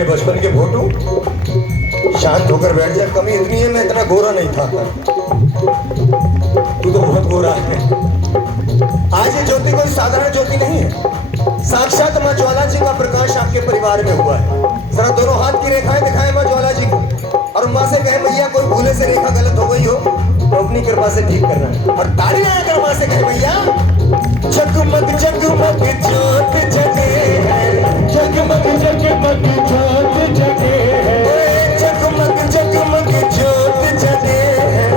मेरे बचपन के फोटो। शांत होकर बैठ जा, कमी इतनी है मैं इतना गोरा नहीं था। तू तो बहुत गोरा है। आज ये ज्योति कोई साधारण ज्योति नहीं है, साक्षात माँ ज्वाला जी का प्रकाश आपके परिवार में हुआ है। जरा दोनों हाथ की रेखाएं दिखाएं माँ ज्वाला जी को, और माँ से कहे मैया कोई भूले से रेखा गलत हो गई हो तो अपनी कृपा से ठीक करना है। और ताली लगाकर माँ से कहे मैया जगमग जगमग ज्योत जगे है, जगमग जगमग ज्योत जगे है, जगमग जगमग ज्योत जगे है,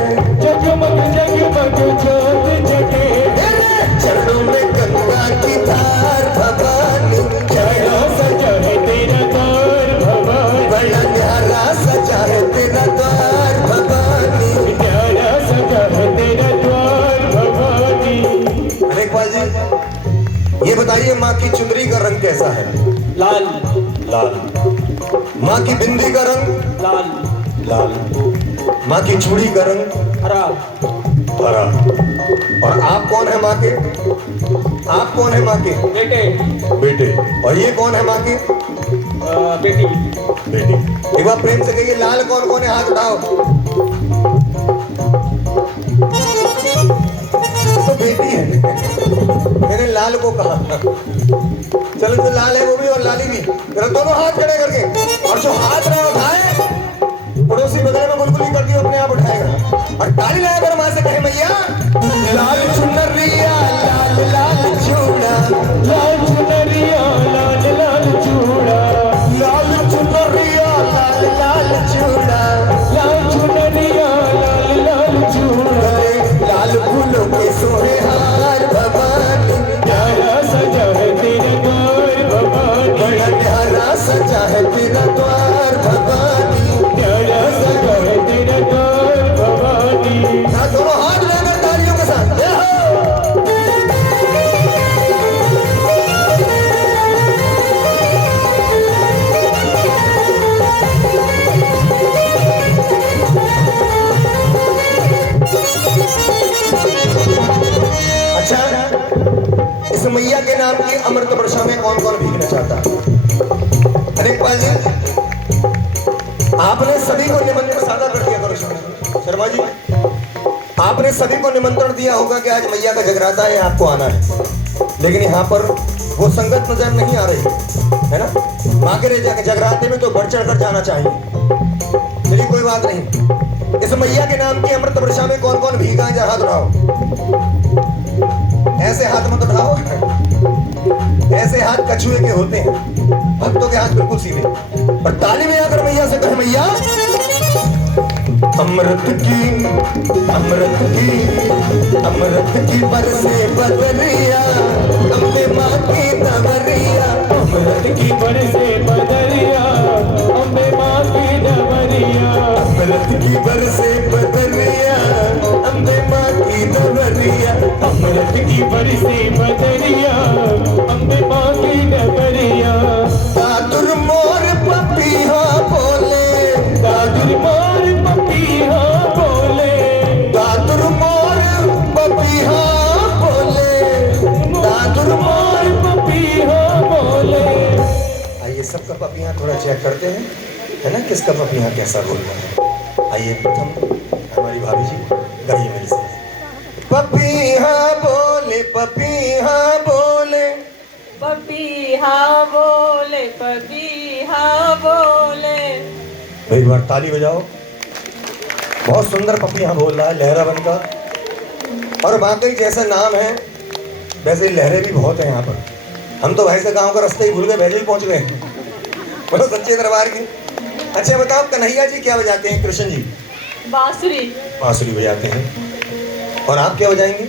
जगमग जगमग ज्योत जगे है। चरणों में गंगा की धार भवानी, चढ़ा सजा है तेरा द्वार भवानी, बड़ा न्यारा सजा है तेरा द्वार भवानी, न्यारा सजा है तेरा द्वार भवानी। अनेकपाल जी ये बताइए माँ की चुनरी का रंग कैसा है? लाल। लाल। माँ की बिंदी का रंग? लाल। लाल। माँ की चूड़ी का रंग? हरा। हरा। और आप कौन है माँ के? आप कौन है माँ के? बेटे। बेटे। और ये कौन है माँ के? बेटी। बेटी। एक बार प्रेम से कहिए लाल कौन कौन है, हाथ उठाओ। तो बेटी है, मैंने लाल को कहा। चलो जो लाल है वो भी और लाली भी, जरा दोनों हाथ खड़े करके, और जो हाथ ना उठाए पड़ोसी बगल में बुलबुली कर दी अपने आप उठाएगा। और ताली लगाकर माँ से कहे मैया लाल चुनरिया लाल लाल चूड़ा, लाल चुनरिया लाल लाल चूड़ा, लाल चुनरिया लाल लाल चूड़ा, लाल चुनरिया लाल लाल चूड़ा, लाल फूलों के सोहे हार भवानी, न्यारा सजा है तेरा द्वार भवानी, बड़ा न्यारा सजा है तेरा द्वार भवानी, न्यारा सजा है तेरा द्वार भवानी। दोनों हाथ लेकर तालियों के साथ अच्छा, इस मैया के नाम की अमृत वर्षा में कौन कौन भीगना चाहता है? अनेकपाल जी आपने सभी को निमंत्रण सादा कर दिया करो। शर्मा जी आपने सभी को निमंत्रण दिया होगा कि आज मैया का जगराता है, आपको आना है, लेकिन यहाँ पर वो संगत नजर नहीं आ रही है ना। माँ के जगराते में तो बढ़ चढ़ कर जाना चाहिए। चलिए कोई बात नहीं, इस मैया के नाम की अमृत वर्षा में कौन कौन भीगा है, हाथ उठाओ। ऐसे हाथ मत उठाओ, ऐसे हाथ कछुए के होते हैं, भक्तों के हाथ बिल्कुल सीधे। और ताली में आकर मैया से कहे मैया अमृत की अमृत की अमृत की बरसे बदरिया, अम्बे माँ की नवरिया, अमृत की बरसे बदरिया, अम्बे माँ की नवरिया, अमृत की बरसे बदरिया, अम्बे माँ की नवरिया, अमृत की बरसे बदरिया, अम्बे माँ की नवरिया। दादुर मोर पपीहा बोले, दादुर मोर पपीहा बोले, दादुर मोर पपीहा बोले, दादुर मोर पपीहा बोले। आइए सबका पपीहा थोड़ा चेक करते हैं, है ना, किसका पपीहा कैसा बोल रहा है। आइए प्रथम हमारी भाभी जी गाइए मेरे साथ। पपीहा बोले पपीहा बोले, पपीहा बोले पपीहा बोले। एक बार ताली बजाओ। बहुत सुंदर पपीहा बोल रहा है लहरा बनकर, और वाकई जैसा नाम है वैसे लहरें भी बहुत हैं यहाँ पर। हम तो भाई से गांव का रास्ते ही भूल गए, वैसे ही पहुंच गए। बोलो सच्चे दरबार की। अच्छा बताओ कन्हैया जी क्या बजाते हैं? कृष्ण जी बांसुरी। बांसुरी बजाते हैं, और आप क्या बजाएंगे?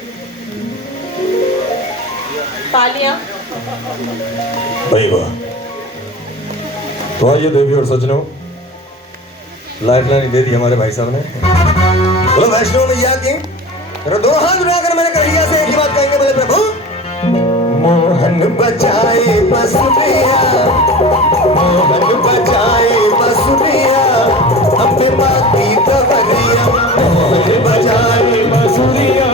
तालियां। भाई वाह। तो आइए देवी और सज्जनों, लाइफ लाइन दे दी हमारे भाई साहब ने। बोलो वैष्णो मैया की। दोनों हाथ उठाकर मैंने कन्हैया से एक ही बात कहेंगे, बोले प्रभु मोहन बजाए बसुरिया, मोहन बजाए बसुरिया, अम्बे माँ की नवरिया, मोहन बजाए बसुरिया,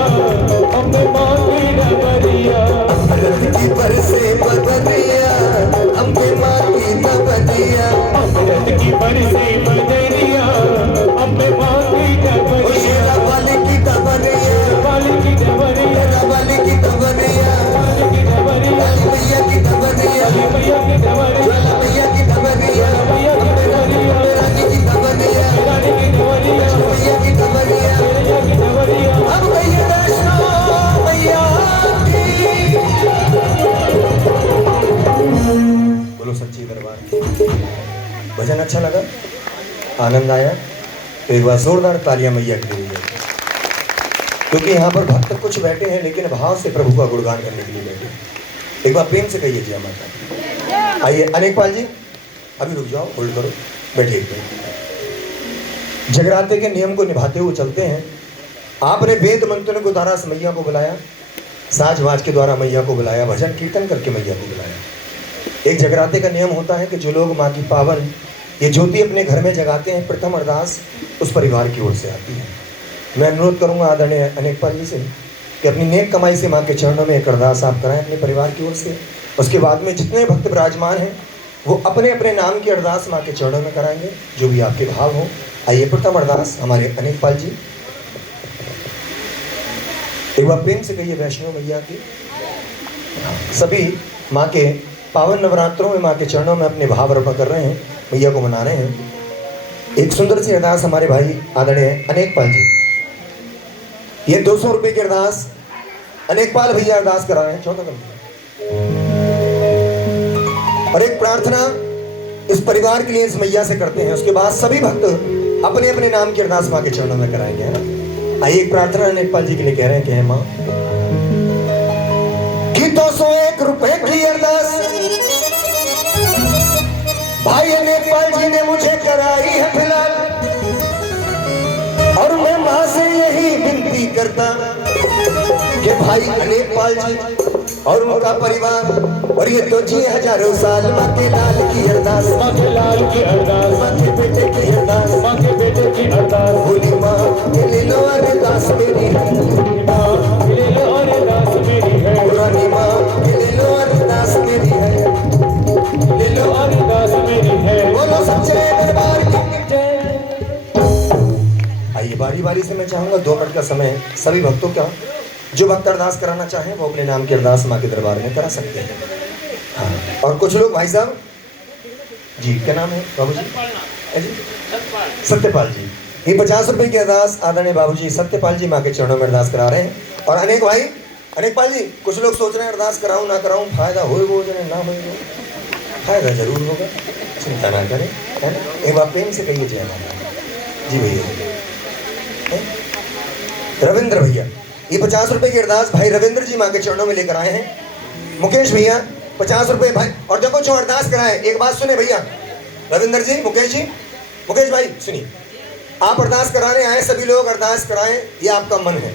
अम्बे माँ की नवरिया, अमृत की बरसे बदरिया, अम्बे माँ की नवरिया, अच्छा लगा, आनंद आया, तो एक बार जोरदार तालियां मैया के लिए। क्योंकि यहाँ पर भक्त कुछ बैठे हैं लेकिन भाव से प्रभु का गुणगान करने के लिए बैठे हैं। एक बार प्रेम से कहिए जय माता। आइए अनेकपाल जी, अभी रुक जाओ, होल्ड करो, बैठिए। जगराते के नियम को निभाते हुए चलते हैं। आपने वेद मंत्रों के द्वारा मैया को बुलाया, साज वाज के द्वारा मैया को बुलाया, भजन कीर्तन करके मैया को बुलाया। एक जगराते का नियम होता है कि जो लोग माँ की पावन ये ज्योति अपने घर में जगाते हैं, प्रथम अरदास उस परिवार की ओर से आती है। मैं अनुरोध करूंगा आदरणीय अनेकपाल जी से कि अपनी नेक कमाई से माँ के चरणों में एक अरदास आप कराएं अपने परिवार की ओर से। उसके बाद में जितने भक्त विराजमान हैं वो अपने अपने नाम की अरदास माँ के चरणों में कराएंगे, जो भी आपके भाव हो। आइए प्रथम अरदास हमारे अनेकपाल जी, एक बार प्रेम से कहिए वैष्णो मैया की। सभी माँ के पावन नवरात्रों में माँ के चरणों में अपने भाव अर्पण कर रहे हैं, मैया को मना रहे हैं। एक सुंदर सी अरदास हमारे भाई आदरणीय अनेकपाल जी, ये 200 रुपये की अरदास अनेकपाल भैया अरदास करा रहे हैं, चौथा कर। और एक प्रार्थना इस परिवार के लिए इस मैया से करते हैं। उसके बाद सभी भक्त अपने अपने नाम की अरदास माँ के चरणों में कराएंगे, है ना। आइए एक प्रार्थना अनेकपाल जी के लिए कह रहे हैं कि माँ कि 201 रुपए की अरदास भाई अनेकपाल जी ने मुझे कराई है फिलहाल, और मैं माँ से यही विनती करता कि भाई अनेकपाल जी और उनका परिवार और ये तो जी हजारों साल माँ के लाल की अरदास, माँ के लाल की अरदास, माँ के बेटे की अरदास, माँ के बेटे की अरदास। बोली माँ ले लो अरदास मेरी है, माँ ले लो अरदास मेरी है, पुरानी माँ ले लो अरदास मेरी है, ले लो अरदास मेरी है। बोलो सच्चे दरबार की जय। आइए बारी बारी से मैं चाहूंगा 2 मिनट का समय है। सभी भक्तों का जो भक्त अरदास कराना चाहें वो अपने नाम की अरदास माँ के दरबार में करा सकते हैं। हाँ, और कुछ लोग भाई साहब जी, क्या नाम है बाबू जी? सत्यपाल जी, ये 50 रुपए की अरदास आदरणीय बाबू जी सत्यपाल जी माँ के चरणों में अरदास करा रहे हैं। और अनेक भाई अनेकपाल जी, कुछ लोग सोच रहे हैं अरदास कराऊं ना कराऊं, फायदा हो वो ना हो, फायदा जरूर होगा, चिंता ना करें, है ना। एक बार प्रेम से कहिए जय माता जी। भैया रविंद्र भैया, ये 50 रुपए की अरदास भाई रविंद्र जी माँ के चरणों में लेकर आए हैं। मुकेश भैया 50 रुपए भाई। और देखो जो अरदास कराए, एक बात सुने भैया, रविंद्र जी, मुकेश भाई सुनिए, आप अरदास कराने आए, सभी लोग अरदास कराएं, ये आपका मन है,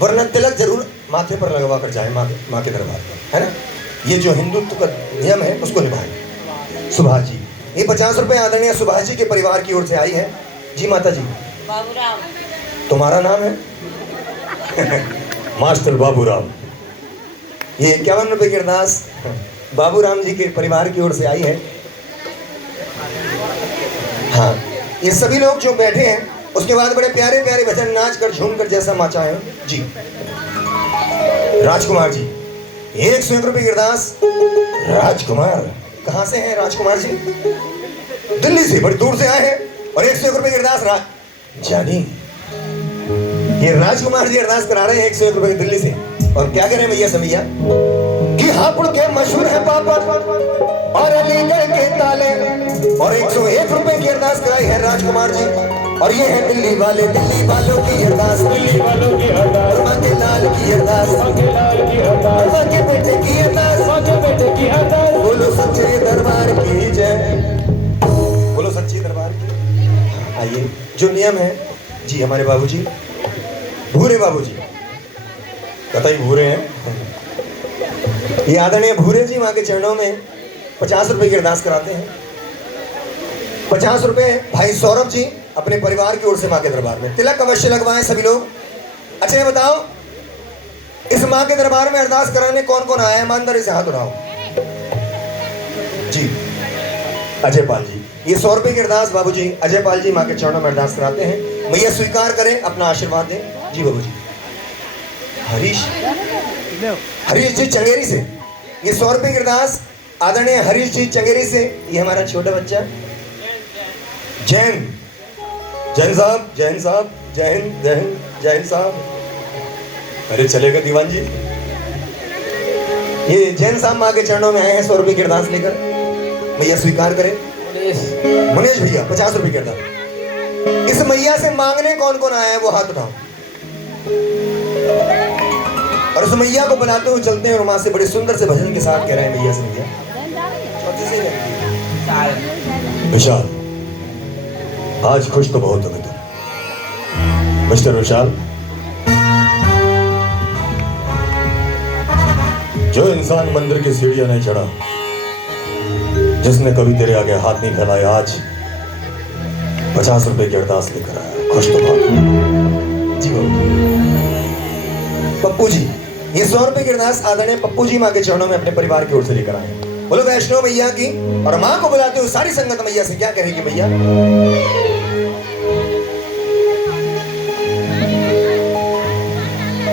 वरना तिलक जरूर माथे पर लगवा कर जाए माँ के दरबार पर, है ना। ये जो हिंदुत्व का नियम है उसको निभाएं। सुभाष जी, ये 50 रुपए आदरणीय सुभाष जी के परिवार की ओर से आई है। जी माता जी, बाबूराम, तुम्हारा नाम है मास्टर बाबूराम। ये 51 रुपए की अरदास बाबूराम जी के परिवार की ओर से आई है। हाँ, ये सभी लोग जो बैठे हैं, उसके बाद बड़े प्यारे प्यारे भजन नाच कर झूम कर जैसा माँ चाहे जी। राजकुमार जी, 101 रुपए की अरदास। राजकुमार कहाँ से हैं राजकुमार जी? दिल्ली से, बड़ी दूर से आए हैं, और 101 रुपए की अरदास जानी, ये राजकुमार जी अरदास करा रहे हैं 101 रुपए दिल्ली से। और क्या करें भैया समैया कि हापुड़ के मशहूर है पापा और अलीगढ़ के ताले, और 101 रुपए की अरदास कराई है राजकुमार जी। और ये है दिल्ली वालों की अरदास, दिल्ली वालों की अरदास, माँ के लाल की अरदास, माँ के लाल की अरदास, माँ के बेटे की अरदास, माँ के बेटे की अरदास। बोलो सच्चे दरबार की जय, बोलो सच्चे दरबार की। आइए जो नियम है जी, हमारे बाबूजी भूरे बाबूजी कतई भूरे हैं, ये आदरणीय भूरे जी माँ के चरणों में 50 रुपए की अरदास कराते हैं। 50 रुपए भाई सौरभ जी अपने परिवार की ओर से माँ के दरबार में। तिलक अवश्य लगवाएं सभी लोग। अच्छा ये बताओ, इस माँ के दरबार में अरदास कराने कौन कौन आया है? ईमानदारी से हाथ उठाओ जी। अजय पाल जी, ये 100 रुपए की अरदास बाबूजी अजय पाल जी माँ के चरणों में अरदास कराते हैं। भैया स्वीकार करें, अपना आशीर्वाद दें जी बाबूजी। हरीश जी चंगेरी से, ये 100 रुपए की अरदास आदरणीय हरीश जी चंगेरी से। ये हमारा छोटा बच्चा जैन साहब, जय हिंद जैन साहब। अरे चलेगा दीवान जी। ये जैन साहब माँ के चरणों में आए हैं 100 रुपए की अरदास लेकर। भैया स्वीकार करें। मुनेश भैया 50 रुपए किरदार। इस मैया से मांगने कौन कौन आया है वो हाथ उठाओ। और उस मैया को बुलाते हुए चलते हैं और वहां से बड़े सुंदर से भजन के साथ कह रहे हैं मैया से भैया विशाल, आज खुश तो बहुत होगे तुम। मिस्टर विशाल, जो इंसान मंदिर की सीढ़ियां नहीं चढ़ा, जिसने कभी तेरे आगे हाथ नहीं फैलाया, आज 50 रुपए की अरदास लेकर आया। खुश तो बहुत जी हो। पप्पू जी, ये 100 रुपए की अरदास आदरणीय पप्पू जी माँ के चरणों में अपने परिवार की ओर से लेकर आए। बोलो वैष्णो मैया की। और माँ को बुलाते हुए सारी संगत मैया से क्या कहेगी मैया?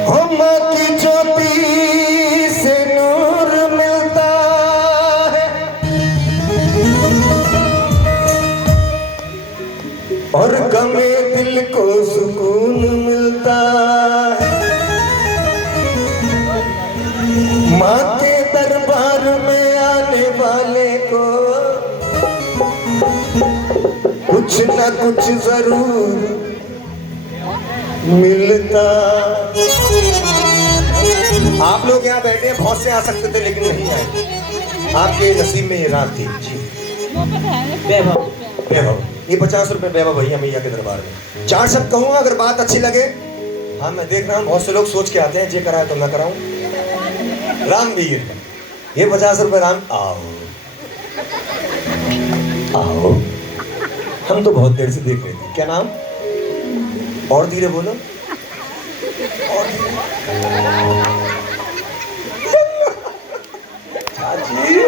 हो माँ की ज्योति से नूर मिलता है और गमे दिल को सुकून मिलता है। माँ के दरबार में आने वाले को कुछ ना कुछ जरूर मिलता। आप लोग यहाँ बैठे हैं, बहुत से आ सकते थे लेकिन नहीं आए। आपके नसीब में ये रात थी जी। वैभव, ये 50 रुपए वैभव भैया मैया के दरबार में। 4 शब्द कहूँगा, अगर बात अच्छी लगे। हाँ मैं देख रहा हूँ बहुत से लोग सोच के आते हैं, जे कराए तो मैं कराऊँ। रामवीर, ये 50 रुपए राम। आओ आओ, हम तो बहुत देर से देख रहे थे। क्या नाम? और धीरे बोलो। और धीरे। चाची,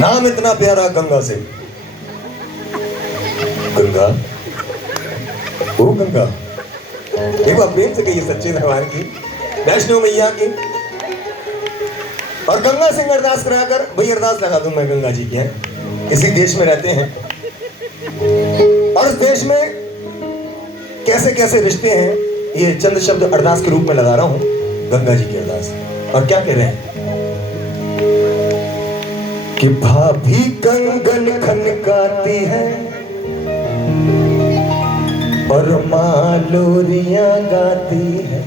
नाम इतना प्यारा गंगा से। गंगा, ओ गंगा, एक बार प्रेम से कहिए सच्चे दरबार की, वैष्णो मैया की। और गंगा सिंह अरदास कराकर, भाई अरदास लगा दूं मैं गंगा जी की है। इसी देश में रहते हैं और उस देश में कैसे कैसे रिश्ते हैं, ये चंद शब्द अरदास के रूप में लगा रहा हूं गंगा जी की अरदास। और क्या कह रहे हैं कि भाभी कंगन खनकाती है और माँ लोरियां गाती है।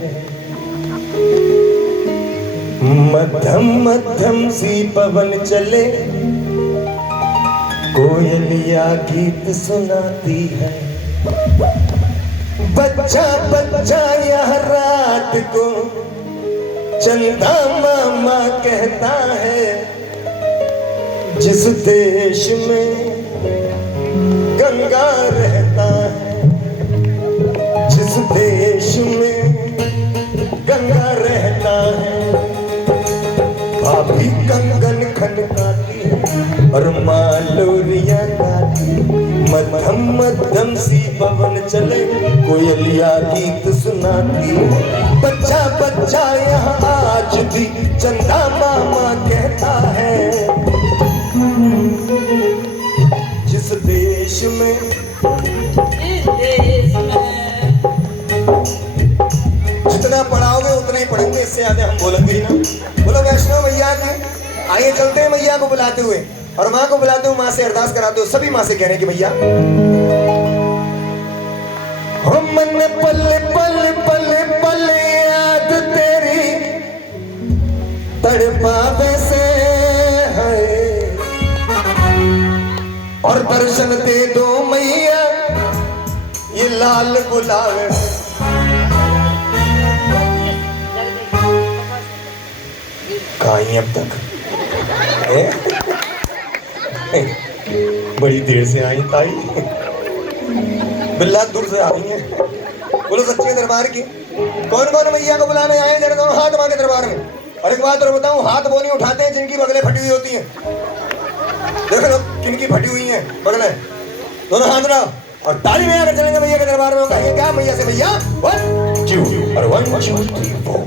मध्यम मध्यम सी पवन चले, कोयलिया गीत सुनाती है। बच्चा बच्चा यह रात को चंदा मामा कहता है। जिस देश में गंगा रहता है, जिस देश में गंगा रहता है, भाभी कंगन खनकाती है और माँ लोरियां गाती। मध्यम मध्यम सी पवन चले, कोयलिया गीत सुनाती है। बच्चा बच्चा यहाँ आज भी चंदा मामा कहता है। जिस देश में जितना पढ़ाओगे उतना ही पढ़ेंगे, इससे ज्यादा हम बोलेंगे ही ना। बोलो वैष्णो मैया के। आइए चलते हैं मैया को बुलाते हुए और माँ को बुलाते हुए, माँ से अरदास कराते हुए सभी माँ से कह रहे हैं कि भैया हो मन पल पल पल पल याद तेरी तड़पावे से है। और दर्शन दे दो मैया ये लाल गुलाब से। कहीं अब तक बड़ी देर से आई ताई, बिल्ला दूर से आई है। बोलो सच्चे दरबार की। कौन कौन मैया को बुलाने आए? जरा दोनों हाथ मां के दरबार में। और एक बात और बताऊं, हाथ वो नहीं उठाते हैं जिनकी बगलें फटी हुई होती हैं। देखो लोग किनकी फटी हुई हैं बगलें। दोनों हाथ उठाओ और ताली में आकर चलेंगे मैया के दरबार में। कहेंगे क्या मैया से? भैया 1 2 और 1 2 3 4।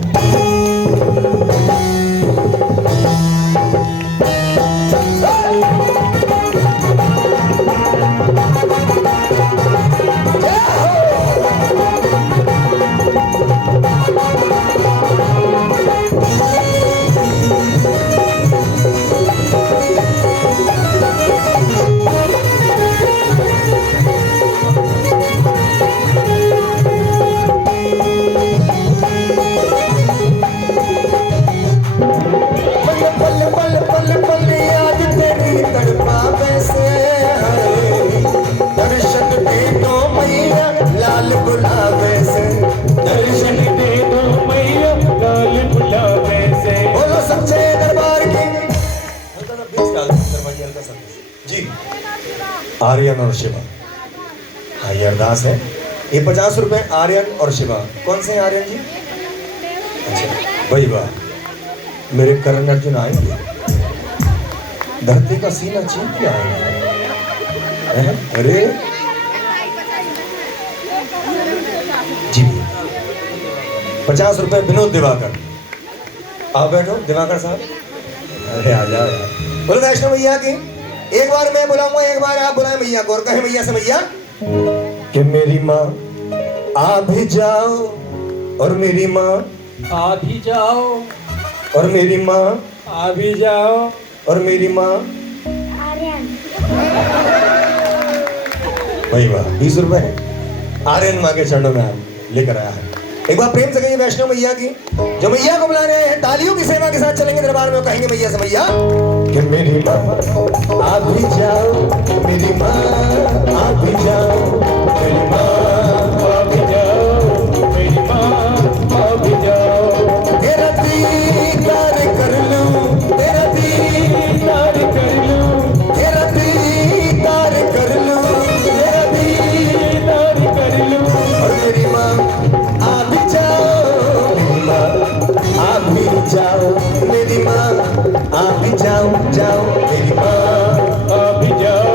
आर्यन और शिवा। हाँ ये अरदास है। ये 50 रुपए आर्यन और शिवा। कौन से हैं आर्यन जी? अच्छा वही वाह, मेरे करण अर्जुन आएंगे, धरती का सीना चीर के आएंगे। अरे जी 50 रुपए विनोद दिवाकर। आप बैठो दिवाकर साहब। अरे आ जाओ यार। बोलो वैष्णो मैया की। एक बार मैं बुलाऊंगा, एक बार आप बुलाएं मैया को, और कहे मैया से मैया कि मेरी माँ आ भी जाओ, और मेरी माँ आ भी जाओ, और मेरी माँ आ भी जाओ, और मेरी माँ। वही वाह 20 रुपए आर्यन माँ के चरणों में आप लेकर आया है। एक बार प्रेम से कहिए वैष्णो मैया की। जो मैया को बुला रहे हैं तालियों की सेवा के साथ चलेंगे दरबार में, और कहेंगे मैया से मैया कि मेरी माँ आ भी जाओ, मेरी माँ आ भी जाओ, मेरी माँ आ भी जाओ, मेरी माँ आ भी जाओ। तेरा दीदार कर लूं, तेरा दीदार कर लूं, तेरा दीदार कर लूं, तेरा दीदार कर लूं। और मेरी माँ आ भी जाओ, मेरी माँ आ भी जाओ, मेरी माँ आ भी जाओ, जाओ मेरी माँ। आ भी जाओ,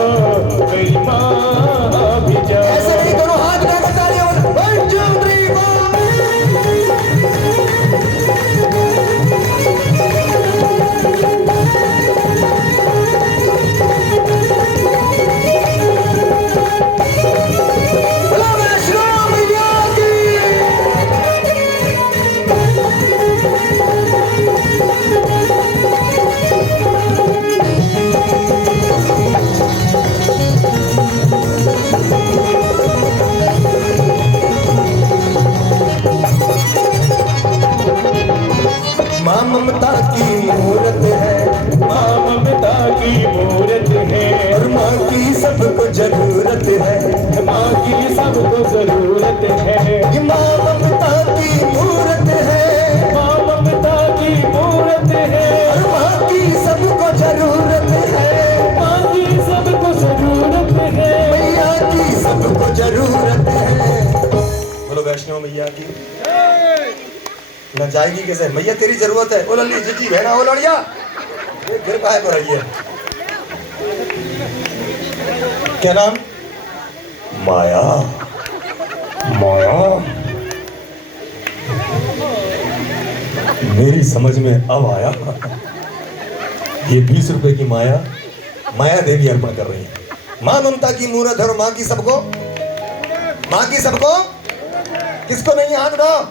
मेरी माँ आ भी जाओ। ऐसे नहीं, दोनों हाथ उठाकर तालियां बजाओ। 1 2 3 बोलो वैष्णो मैया की। माँ ममता की मूरत है, माँ ममता की मूरत है, और माँ की सबको जरूरत है, माँ की सबको जरूरत है। ये माँ ममता की मूरत है, माँ ममता की मूरत है, और माँ की सबको जरूरत है, माँ की सबको जरूरत है। मैया की सबको जरूरत है। बोलो वैष्णो मैया की। न जाएगी कैसे मैया, तेरी जरूरत है। बोलो ली जी बहना हो लड़िया, ये फिर काहे को रही है। क्या नाम? माया। माया मेरी समझ में अब आया। ये 20 रुपए की माया माया देवी अर्पण कर रही है। माँ ममता की मूरत है, और माँ की सबको, माँ की सबको, किसको नहीं? हाथ उठाओ।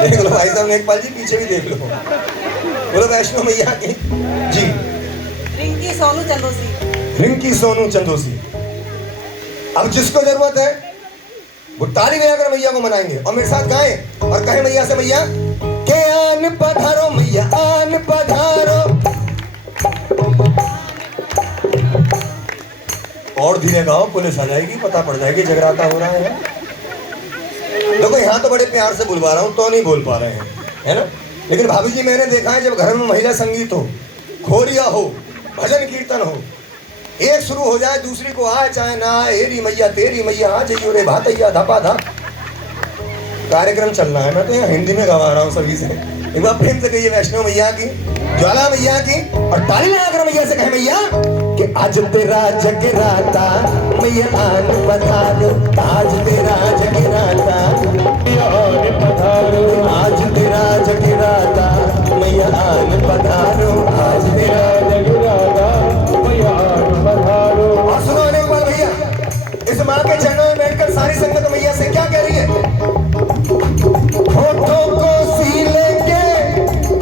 देख लो भाई साहब नेकपाल जी, पीछे भी देख लो। बोलो वैष्णो मैया की जी। रिंकी सोनू चंदोसी। रिंकी सोनू चंदोसी। अब जिसको जरूरत है वो ताली बजाकर मैया को मनाएंगे, और मेरे साथ गाएं और कहे मैया से मैया के आन पधारो, मैया आन पधारो। और धीरे गाओ, पुलिस आ जाएगी, पता पड़ जाएगी जगराता हो रहा है। देखो यहाँ तो बड़े प्यार से बुलवा रहा हूँ तो नहीं बोल पा रहे हैं, है ना। लेकिन भाभी जी मैंने देखा है जब घर में महिला संगीत हो, खोरिया हो, भजन कीर्तन हो, एक शुरू हो जाए दूसरी को आए चाहे ना आए, हेरी मैया तेरी मैया आ जाइयो रे भातैया धपा धा। कार्यक्रम चलना है, मैं तो यहाँ हिंदी में गवा रहा हूँ सभी से। एक बार प्रेम से कहिए वैष्णो मैया की, ज्वाला मैया की, और ताली लगाकर मैया से कहे मैया कि आज तेरा जगराता मैया आन पधारो, आज तेरा जगराता आन पधारो, आज तेरा जगराता मैया आन पधारो, आज तेरा जगराता मैया आन पधारो। और सुनो अनेक बार भैया, इस माँ के चरणों में बैठकर सारी संगत मैया से क्या कह रही है? होठों को सी लेंगे,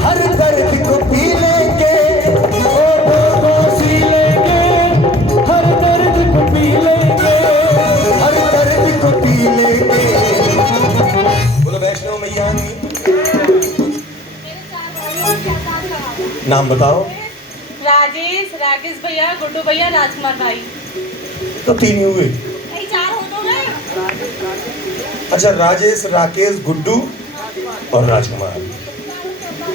हर दर्द को पी लेंगे, होठों को सी लेंगे, हर दर्द को पी लेंगे, हर दर्द को पी लेंगे। बोलो वैष्णो मैया की। नाम बताओ। राजेश, राकेश भैया, गुड्डू भैया, राजकुमार भाई। तो 3 ही हुए। नहीं 4 हो तो गए। अच्छा, राजेश, राकेश, गुड्डू और राजकुमार,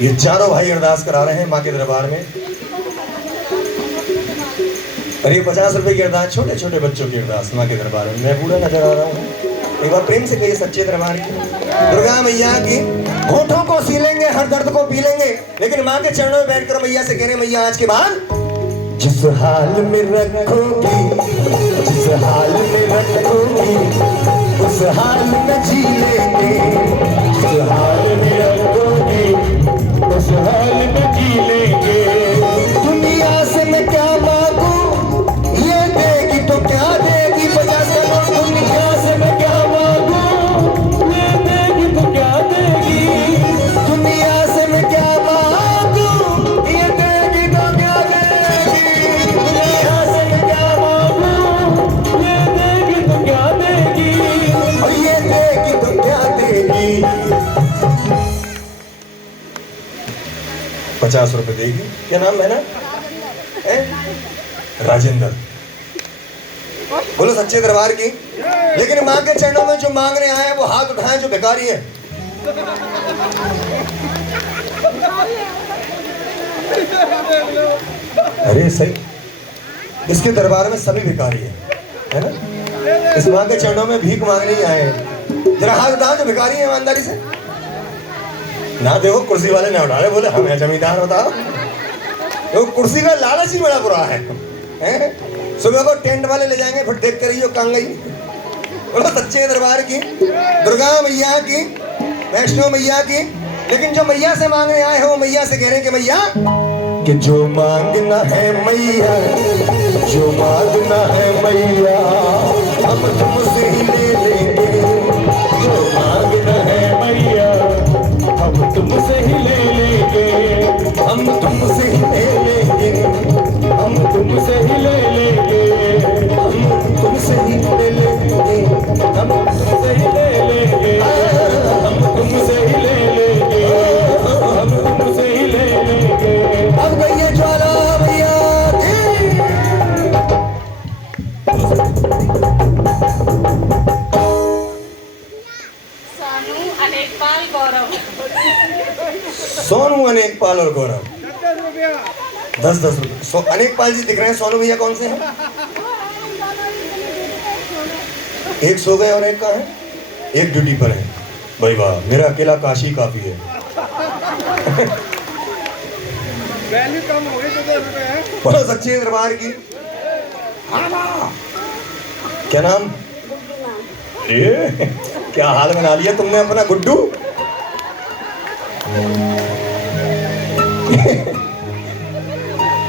ये चारों भाई अरदास करा रहे हैं माँ के दरबार में। और ये 50 रुपए की अरदास छोटे छोटे बच्चों की अरदास माँ के दरबार में। मैं बूढ़ा नजर आ रहा हूँ, एक बार प्रेम से कहिए सच्चे दरबार की। दुर्गा मैया की होठों को सी लेंगे, हर दर्द को पी लेंगे, लेकिन माँ के चरणों में बैठकर मैया से कह रहे मैया आज के बाद जिस हाल में रखोगी, जिस हाल में रखोगी उस हाल में जी लेंगे, जिस हाल में रखोगी उस हाल में जी लेंगे। दुनिया से मैं क्या मांगू, ये देगी तो क्या देगी, 50 का नोट दुनिया से मैं क्या मांगू, ये देगी तो क्या देगी, दुनिया से मैं क्या मांगू, ये देगी तो क्या देगी, दुनिया से मैं क्या मांगू, ये देगी तो क्या देगी, और ये देगी तो क्या देगी। 50 रुपए देगी। क्या नाम है ना? राजेंद्र। बोलो सच्चे दरबार की। लेकिन माँ के चरणों में जो मांगने आए वो हाथ उठाएं जो भिखारी है। अरे सही, इसके दरबार में सभी भिखारी है ना? इस माँ के चरणों में भीख मांगने ही आए हैं। जरा हाथ उठाओ जो भिखारी है ईमानदारी से। ना देखो कुर्सी वाले ना उठा रहे, बोले हम है जमींदार, बताओ। तो कुर्सी का लालच ही बड़ा बुरा है, हैं? सुबह को टेंट वाले ले जाएंगे, फिर देख कर रही कांग गई। बोलो सच्चे दरबार की, दुर्गा मैया की, वैष्णो मैया की। लेकिन जो मैया से मांगने आए हैं वो मैया से कह रहे हैं कि मैया कि जो मांगना है मैया, जो मांगना है मैया हम तुमसे ही ले लेंगे, जो मांगना है मैया हम तुमसे ही ले लेंगे, हम तुमसे ही ले लेंगे, हम तुमसे ही ले लेंगे, हम तुमसे ही ले लेंगे, हम तुमसे ही ले लेंगे, हम तुमसे ही ले लेंगे, हम तुमसे ही ले लेंगे। अब गई ज्वाला मैया की। सोनू अनेकपाल गौरव। सोनू अनेकपाल और गौरव 10-10 रुपए। अनेकपाल जी दिख रहे हैं, सोनू भैया कौन से हैं? एक सो गए और एक कहाँ है? एक ड्यूटी पर है। भाई वाह, मेरा अकेला काशी काफी है। वैल्यू कम हो गई तो 10 रुपए है। बोलो सच्चे दरबार की। क्या नाम? अरे क्या हाल बना लिया तुमने अपना गुड्डू।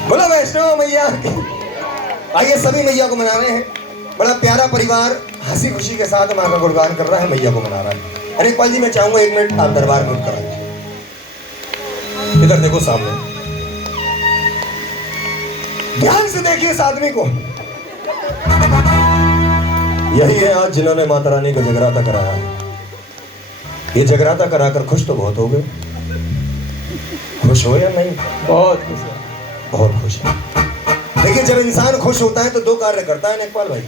बोलो वैष्णो मैया की। आइए सभी मैया को मना रहे हैं। बड़ा प्यारा परिवार हंसी खुशी के साथ माँ का गुणगान कर रहा है, मैया को मना रहा है। अनेकपाल जी मैं चाहूंगा 1 मिनट आप दरबार में करा दीजिए। इधर देखो सामने, ध्यान से देखिए इस आदमी को। यही है आज जिन्होंने माता रानी को जगराता कराया। ये जगराता कराकर खुश तो बहुत हो गए। खुश हो या नहीं? बहुत खुश है। बहुत खुश है। देखिए जब इंसान खुश होता है तो 2 कार्य करता है नेकपाल भाई।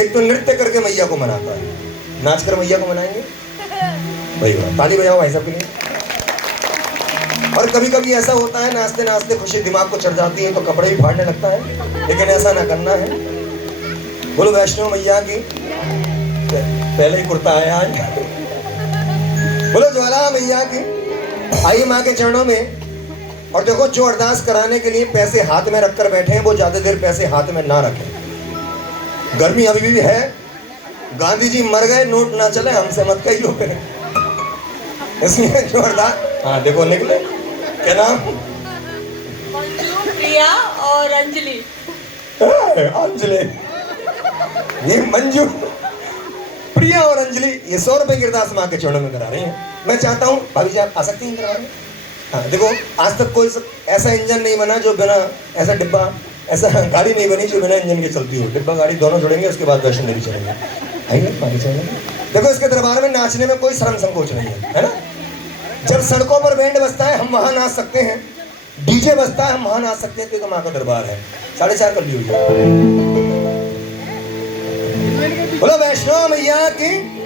एक तो नृत्य करके मैया को मनाता है। नाच कर मैया को मनाएंगे भाई, ताली बजाओ भाई साहब के लिए। और कभी कभी ऐसा होता है नाचते नाचते खुशी दिमाग को चढ़ जाती है तो कपड़े भी फाड़ने लगता है, लेकिन ऐसा ना करना है। बोलो वैष्णो मैया की। पहले ही कुर्ता आया आज। बोलो ज्वाला मैया की। आइए माँ के चरणों में। और देखो जो अरदास कराने के लिए पैसे हाथ में रखकर बैठे हैं वो ज्यादा देर पैसे हाथ में ना रखें। गर्मी अभी भी है। गांधी जी मर गए, नोट ना चले, हमसे मत कहियो। इसलिए जो अरदास, हाँ देखो निकले। क्या नाम? प्रिया और अंजलि। अंजलि, ये मंजू, प्रिया और अंजलि ये 100 रुपए की अरदास माँ के चरणों में करा रही हैं। मैं चाहता हूँ भाभी जी आप आ सकती हैं करवाने। हाँ देखो आज तक कोई ऐसा इंजन नहीं बना जो बिना, ऐसा डिब्बा, ऐसा गाड़ी नहीं बनी जो बिना इंजन के चलती हो। डिब्बा गाड़ी दोनों जुड़ेंगे, उसके बाद वैष्णो देवी चलेंगे। आइए माँ के चरणों में। देखो इसके दरबार में नाचने में कोई शर्म संकोच नहीं है ना? जब सड़कों पर बैंड बजता है हम वहां नाच सकते हैं, डीजे बजता है हम वहां नाच सकते हैं, क्योंकि माँ का दरबार है। 4:30 कर ली हुई है। बोलो वैष्णो मैया की।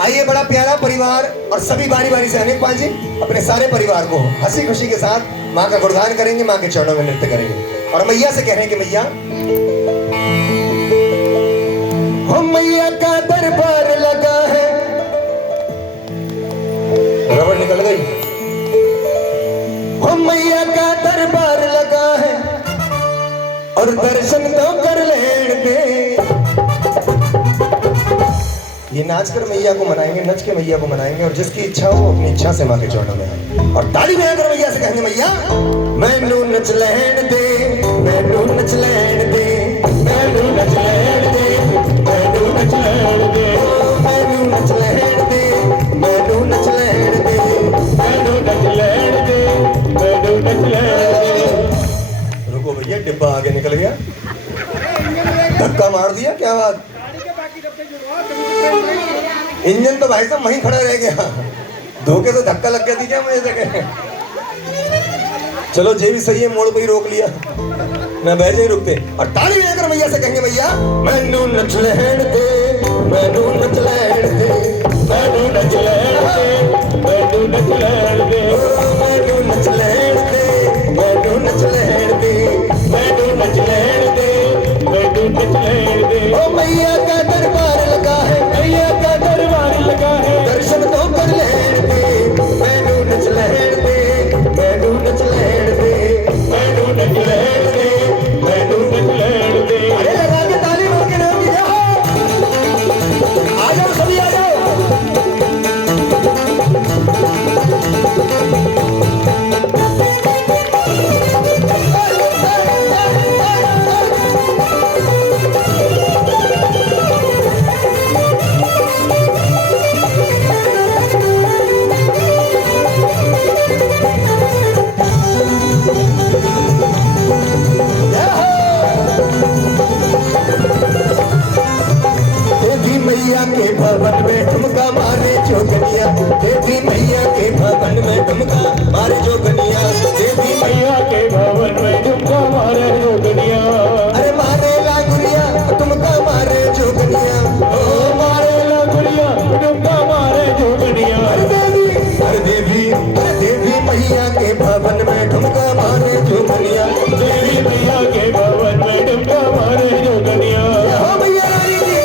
आइए बड़ा प्यारा परिवार और सभी बारी बारी से अनेकपाल जी अपने सारे परिवार को हंसी खुशी के साथ माँ का गुणगान करेंगे, माँ के चरणों में नृत्य करेंगे। और मैया से कह रहे हैं कि मैया, हो मैया का दरबार लगा है। रबड़ निकल गई। हो मैया का दरबार लगा है और दर्शन तो कर लेने दे। ये नाच कर मैया को मनाएंगे, नच के मैया को मनाएंगे, और जिसकी इच्छा हो अपनी इच्छा से मां के चरणों में आए और ताली बजाकर मैया से कहेंगे, मैया मैनू नच लैण दे, मैनू नच लैण दे, मैनू नच लैण दे, मैनू नच लैण दे, मैनू नच लैण दे, मैनू नच लैण दे, मैनू नच लैण दे, मैनू नच लैण दे। रुको भैया, डिब्बा आगे निकल गया, धक्का मार दिया, क्या बात। इंजन तो भाई साहब वहीं खड़ा रह गया, धोखे से धक्का लग गया। दीजिए मुझे जगह। चलो जे भी सही है, मोड़ को ही रोक लिया ना, बैठे ही रुकते। और ताली बजाकर मैया से कहेंगे, मैया मैनू नच लैण दे, मैनू नच लैण दे, मैनू नच लैण दे, मैनू नच लैण दे, मैनू नच लैण दे, मैनू नच लैण दे, मैनू नच लैण दे, मैनू नच लैण दे। ओ मैया का दरबार लगा है, मैया का दरबार लगा है, दर्शन तो कर लेण दे, मैनू नच लैण दे, मैनू नच लैण दे, मैनू नच लैण दे, मैनू नच लैण दे। अरे लगा के ताली मार के नाम की जय। आ जाओ सभी, आ जाओ। मैया के भवन में ठुमका मारे जोगनिया, देवी मैया के भवन में ठुमका मारे जोगनिया, देवी मैया के भवन में ठुमका मारे जोगनिया। अरे मारे लागुरिया ठुमका मारे जोगनिया, ओ मारे लागुरिया ठुमका मारे जोगनिया। अरे देवी, अरे देवी मैया के भवन में ठुमका मारे जोगनिया, देवी मैया के भवन में ठुमका मारे जोगनिया। हो मैया रानी जी,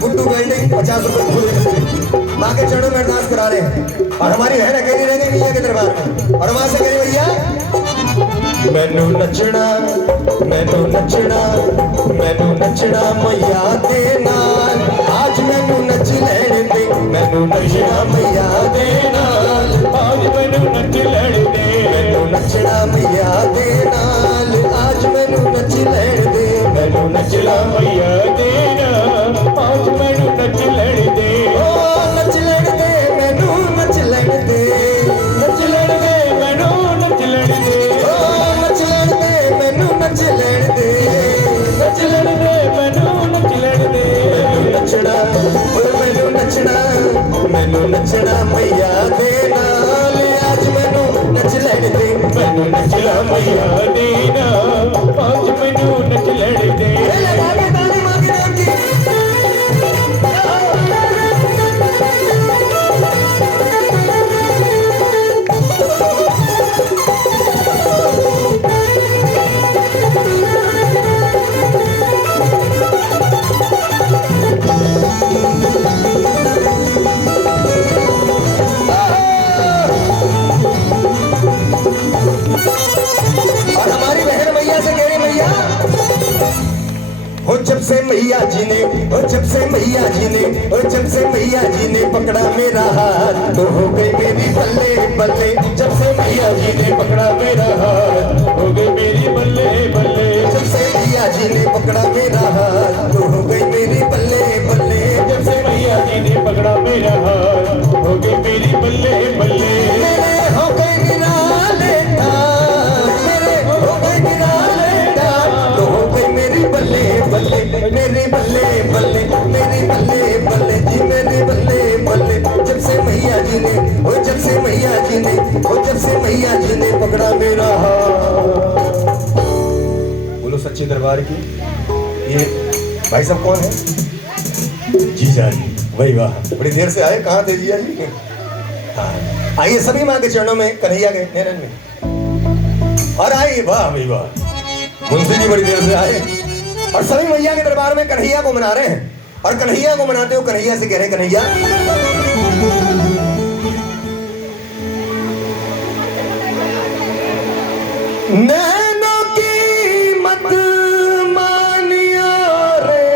गुड्डू वेल्डिंग 50 रुपए फूल माँ के चरणों में अरदास करा रहे हैं। और हमारी बहन अकेली रह गई मैया के दरबार में, और वहां से कही, भैया मैनू नचना, मैनू नचना, मैनू नचना मैया दे नाल, आज मैनू नच लैण दे, मैनू नचना मैया दे नाल, आज मैनू नच लैण दे, मैनू नचना मैया दे नाल, आज मैनू नच लैण दे, मैनू नचना मैया दे नाल, आज मैनू नच लैण दे। ओ नच लैण दे, मैनू नच लैण दे, नच लैण दे, मैनू नच लैण दे, ओ नच लैण दे, मैनू नच लैण दे, नच लैण दे, मैनू नच लैण दे, मैनू नचना, ओ मैनू नचना, मैनू नचना मैया दे नाल, आज मैनू नच लैण दे, मैनू नचना मैया दे नाल, आज मैनू नच लैण दे। लगा के ताली मां के नाम की। और हमारी बहन मैया से कह रही, मैया हो जब से मैया जी ने, हो जब से मैया जी ने, हो जब से मैया जी ने पकड़ा मेरा हाथ, तो हो गई मेरी बल्ले बल्ले, जब से मैया जी ने पकड़ा मेरा हाथ, हो गई मेरी बल्ले बल्ले, जब से मैया जी ने पकड़ा मेरा हाथ, तो हो गई मेरी बल्ले बल्ले, जब से मैया जी ने पकड़ा मेरा हाथ, हो गई मेरी बल्ले बल्ले। मेरे हो गए निराले ठाठ, मेरे हो गए निराले ठाठ, तो हो गई मेरी बल्ले बल्ले, मेरी बल्ले बल्ले, मेरी बल्ले बल्ले जी दरबार की। ये भाई साहब कौन है? जीजा जी। वही वाह, बड़ी देर से आए, कहाँ थे जीजा जी? हाँ, आइए सभी माँ के चरणों में, कन्हैया के नैनन में। और आइए, वाह भाई वाह, मुंशी जी बड़ी देर से आए और सभी मैया के दरबार में कन्हैया को मना रहे हैं। और कन्हैया को मनाते हो कन्हैया से कह रहे हैं, कन्हैया नैनों की मत मानिया रे,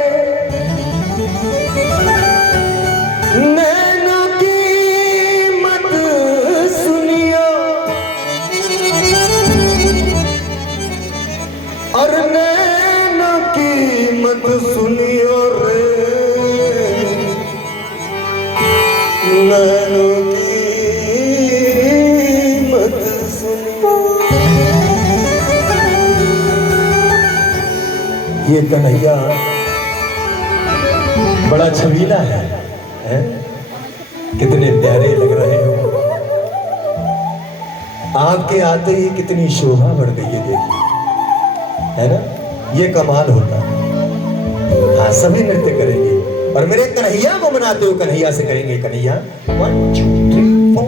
नैनों की मत सुनियो, और नैनों की मत सुनियो रे, नैनों की मत सुनियो। ये कन्हैया बड़ा छबीला है? कितने प्यारे लग रहे हो। आपके आते ही कितनी शोभा बढ़ गई है, देखिए, है ना? ये कमाल होता है। हाँ, सभी नृत्य करेंगे और मेरे कन्हैया को मनाते हो कन्हैया से करेंगे, कन्हैया 1 2 3 4।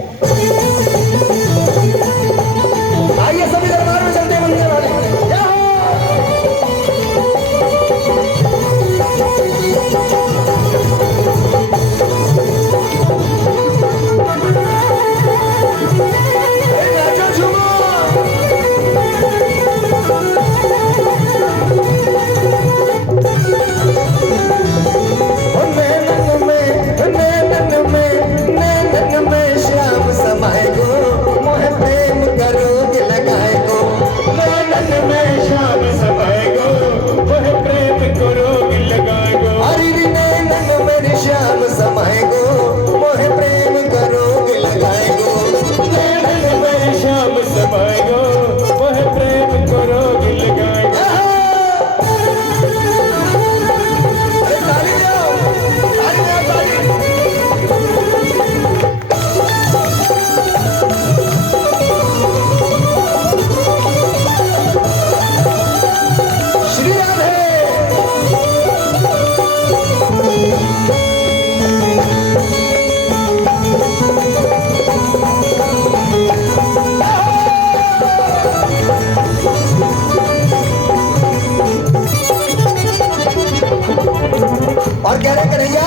आइए सभी दरबार में चलते मंदिर वाले। और कह रहे कन्हैया,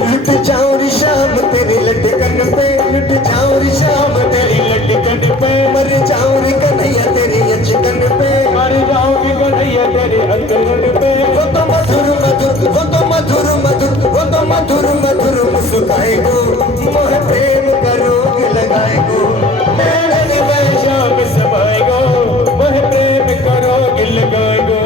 लुट जाऊं री शाम तेरी लटकन पे, लुट जाऊं री शाम तेरी लटकन पे, मर जाऊं री कन्हैया तेरी अचकन पे, मर जाऊंगी कन्हैया तेरे अंगन पे। वो तो मधुर मधुर, वो तो मधुर मधुर, वो तो मधुर मधुर मुस्काएगो, मोह प्रेम का रोग लगाएगो, नैनन में शाम समाएगो, मोह प्रेम का रोग लगाएगो।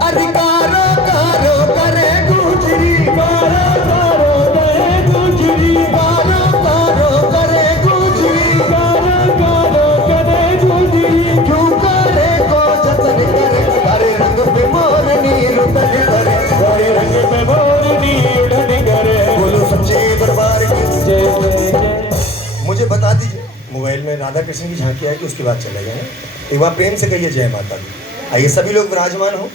अरे कारो कारो करे गुजरी, कारो कारो करे गुजरी, कारो कारो करे गुजरी, कारो कारो करे गुजरी। क्यों करे को जतन करे, हरे रंग पे मोरनी रुतन करे, हरे रंग में मोरनी उड़न करे। बोलो सच्चे दरबार की जय जय जय। मुझे बता दीजिए, मोबाइल में राधा कृष्ण की झांकी आएगी, उसके बाद चले जाए। एक बार प्रेम से कहिए जय माता दी। आइए सभी लोग विराजमान हो,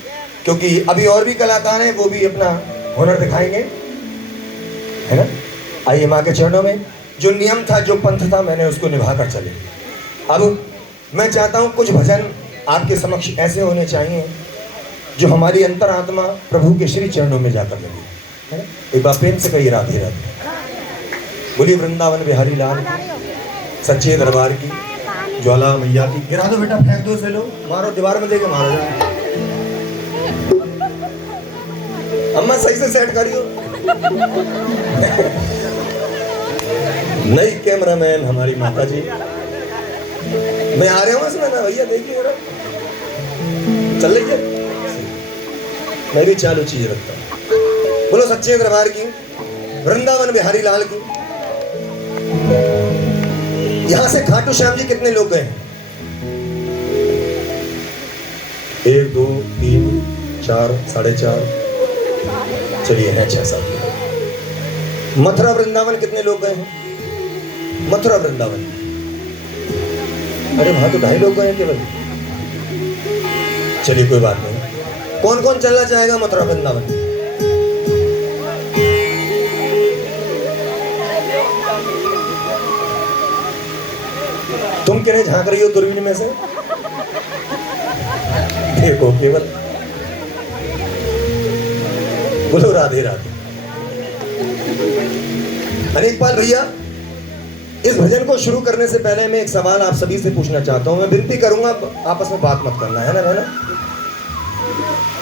क्योंकि अभी और भी कलाकार हैं, वो भी अपना हुनर दिखाएंगे, है ना? आइए माँ के चरणों में। जो नियम था, जो पंथ था, मैंने उसको निभा कर चले। अब मैं चाहता हूँ कुछ भजन आपके समक्ष ऐसे होने चाहिए जो हमारी अंतरात्मा प्रभु के श्री चरणों में जाकर लगे, है ना? एक बार प्रेम से कहिए राधे राधे। बोलिए वृंदावन बिहारी लाल की, सच्चे दरबार की, ज्वाला मैया की। गिरा दो बेटा, फेंक दो इसे, लो मारो, दीवार में देके मारो जाओ। अम्मा सही से सेट करियो। नई कैमरामैन हमारी माता जी। मैं आ रहा हूँ इसमें ना भैया, देखिए जरा चल रही है। मैं भी चालू चीज रखता हूँ। बोलो सच्चे दरबार की, वृंदावन बिहारी लाल की। यहां से खाटू श्याम जी कितने लोग गए? 1 2 3 4 4.5, चलिए हैं 6-7। मथुरा वृंदावन कितने लोग गए हैं? मथुरा वृंदावन, अरे वहां तो 2.5 लोग गए हैं केवल। चलिए कोई बात नहीं, कौन कौन चलना चाहेगा मथुरा वृंदावन? तुम किन्हें झांक रही हो दूरबीन में से? देखो केवल बोलो राधे राधे। अनेकपाल भैया, इस भजन को शुरू करने से पहले मैं एक सवाल आप सभी से पूछना चाहता हूं। मैं विनती करूंगा आपस में बात मत करना, है ना बहना?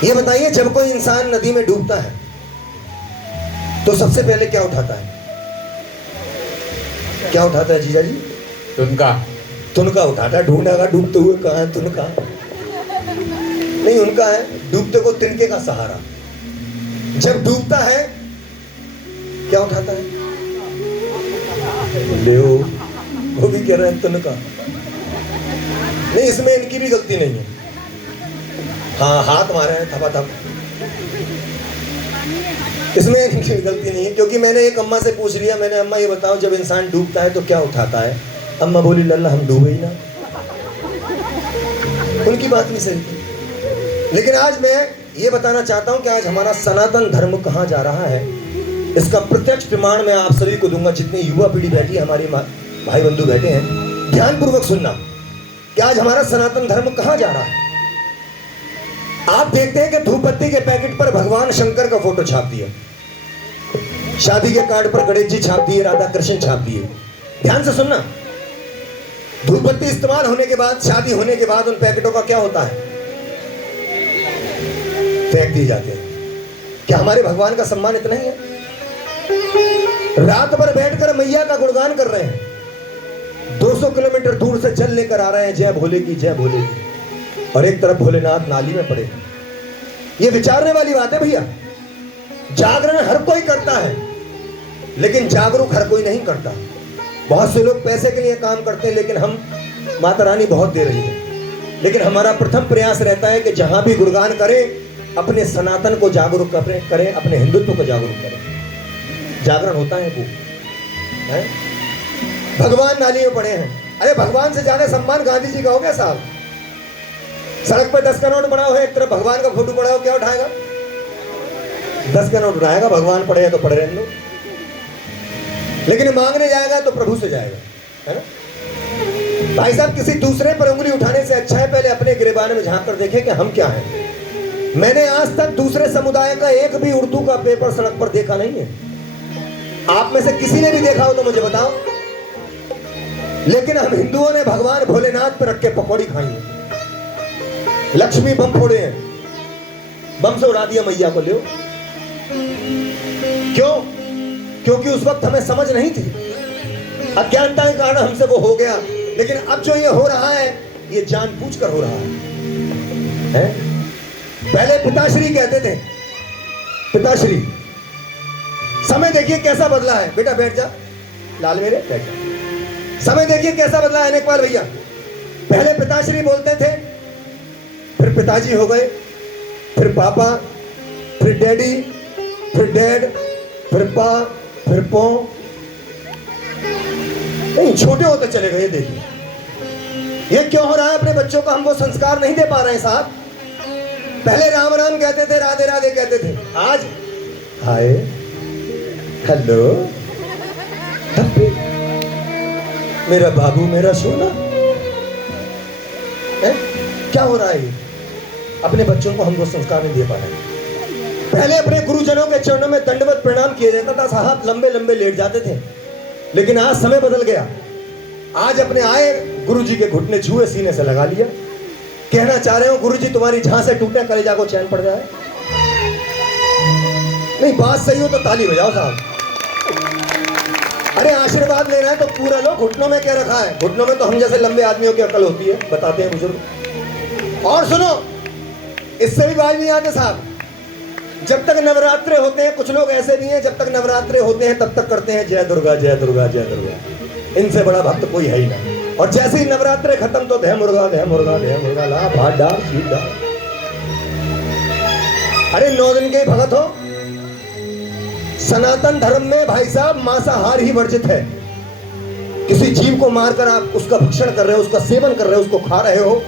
ये बताइए, जब कोई इंसान नदी में डूबता है तो सबसे पहले क्या उठाता है? क्या उठाता है जीजा जी? तुनका। तुनका उठाता है। ढूंढेगा डूबते हुए, कहाँ है तुनका? नहीं, उनका है डूबते को तिनके का सहारा। जब डूबता है क्या उठाता है? ले वो भी कह रहे हैं तुनका। नहीं, इसमें इनकी भी गलती नहीं है। हाँ, हाथ मारे हैं थपा थप, इसमें इनकी गलती नहीं है। क्योंकि मैंने एक अम्मा से पूछ लिया, मैंने अम्मा ये बताओ जब इंसान डूबता है तो क्या उठाता है? अम्मा बोली लल्ला हम डूबे ही ना। उनकी बात भी सही थी। लेकिन आज मैं ये बताना चाहता हूं कि आज हमारा सनातन धर्म कहां जा रहा है, इसका प्रत्यक्ष प्रमाण मैं आप सभी को दूंगा। जितनी युवा पीढ़ी बैठी है, हमारे भाई बंधु बैठे हैं, ध्यानपूर्वक सुनना कि आज हमारा सनातन धर्म कहां जा रहा है। आप देखते हैं कि धूप बत्ती के पैकेट पर भगवान शंकर का फोटो छाप दिया, शादी के कार्ड पर गणेश जी छाप दिए, राधा कृष्ण छाप दिए। ध्यान से सुनना, धूप बत्ती इस्तेमाल होने के बाद, शादी होने के बाद उन पैकेटों का क्या होता है? फेंक दिए जाते हैं। क्या हमारे भगवान का सम्मान इतना ही है? रात भर बैठकर मैया का गुणगान कर रहे हैं, 200 किलोमीटर दूर से जल लेकर आ रहे हैं, जय भोले की जय भोले की, और एक तरफ भोलेनाथ नाली में पड़े। ये विचारने वाली बात है भैया। जागरण हर कोई करता है, लेकिन जागरूक हर कोई नहीं करता। बहुत से लोग पैसे के लिए काम करते हैं, लेकिन हम, माता रानी बहुत दे रही है, लेकिन हमारा प्रथम प्रयास रहता है कि जहां भी गुणगान करें अपने सनातन को जागरूक करें, अपने हिंदुत्व को जागरूक करें। जागरण होता है वो है? भगवान नाली में पड़े हैं। अरे भगवान से ज्यादा सम्मान गांधी जी का हो गया साहब। सड़क पर 10 का नोट पड़ा हो, एक तरफ भगवान का फोटो पड़ा हो, क्या उठाएगा? 10 का नोट उठाएगा। भगवान पड़े तो पड़े रहने दो, लेकिन मांगने जाएगा तो प्रभु से जाएगा, है ना? भाई साहब, किसी दूसरे पर उंगली उठाने से अच्छा है पहले अपने गिरेबान में झांक कर देखें कि हम क्या हैं। मैंने आज तक दूसरे समुदाय का एक भी उर्दू का पेपर सड़क पर देखा नहीं है। आप में से किसी ने भी देखा हो तो मुझे बताओ। लेकिन हम हिंदुओं ने भगवान भोलेनाथ पर रख के पकौड़ी खाई है, लक्ष्मी बम फोड़े हैं, बम से उड़ा दिया मैया को। ले क्यों? क्योंकि उस वक्त हमें समझ नहीं थी, अज्ञानता के कारण हमसे वो हो गया। लेकिन अब जो ये हो रहा है, ये जानबूझकर हो रहा है? पहले पिताश्री कहते थे, पिताश्री। समय देखिए कैसा बदला है। बेटा बैठ जा, लाल मेरे बैठ जा। समय देखिए कैसा बदला है अनेकपाल भैया। पहले पिताश्री बोलते थे, फिर पिताजी हो गए, फिर पापा, फिर डैडी, फिर डैड, फिर पा, फिर पो। नहीं, छोटे होते चले गए। देखिए ये क्यों हो रहा है? अपने बच्चों को हम वो संस्कार नहीं दे पा रहे हैं साहब। पहले राम राम कहते थे, राधे राधे कहते थे, आज हाय हेलो मेरा बाबू मेरा सोना है? क्या हो रहा है? अपने बच्चों को हम वो संस्कार नहीं दे पा रहे हैं। पहले अपने गुरुजनों के चरणों में दंडवत प्रणाम किया जाता था साहब, लंबे लंबे लेट जाते थे। लेकिन आज समय बदल गया। आज अपने आए गुरुजी के घुटने छुए, सीने से लगा लिया। कहना चाह रहे हो गुरुजी तुम्हारी जहां से टूटे कलेजा को चैन पड़ जाए। नहीं, बात सही हो तो ताली बजाओ साहब। अरे आशीर्वाद लेना है तो पूरा लो। घुटनों में क्या रखा है? घुटनों में तो हम जैसे लंबे आदमियों की अकल होती है, बताते हैं बुजुर्ग। और सुनो, इससे भी बात नहीं आते साहब। जब तक नवरात्रे होते हैं, कुछ लोग ऐसे भी हैं, जब तक नवरात्रे होते हैं तब तक करते हैं जय दुर्गा जय दुर्गा जय दुर्गा। इनसे बड़ा भक्त कोई है ही ना। और जैसे ही नवरात्रे खत्म तो धय मुर्गा धय मुर्गा धय मुर्गा, ला भात डाल शीत डाल। अरे 9 दिन के भगत हो। सनातन धर्म में भाई साहब मांसाहार ही वर्जित है। किसी जीव को मारकर आप उसका भक्षण कर रहे हो, उसका सेवन कर रहे हो, उसको खा रहे हो।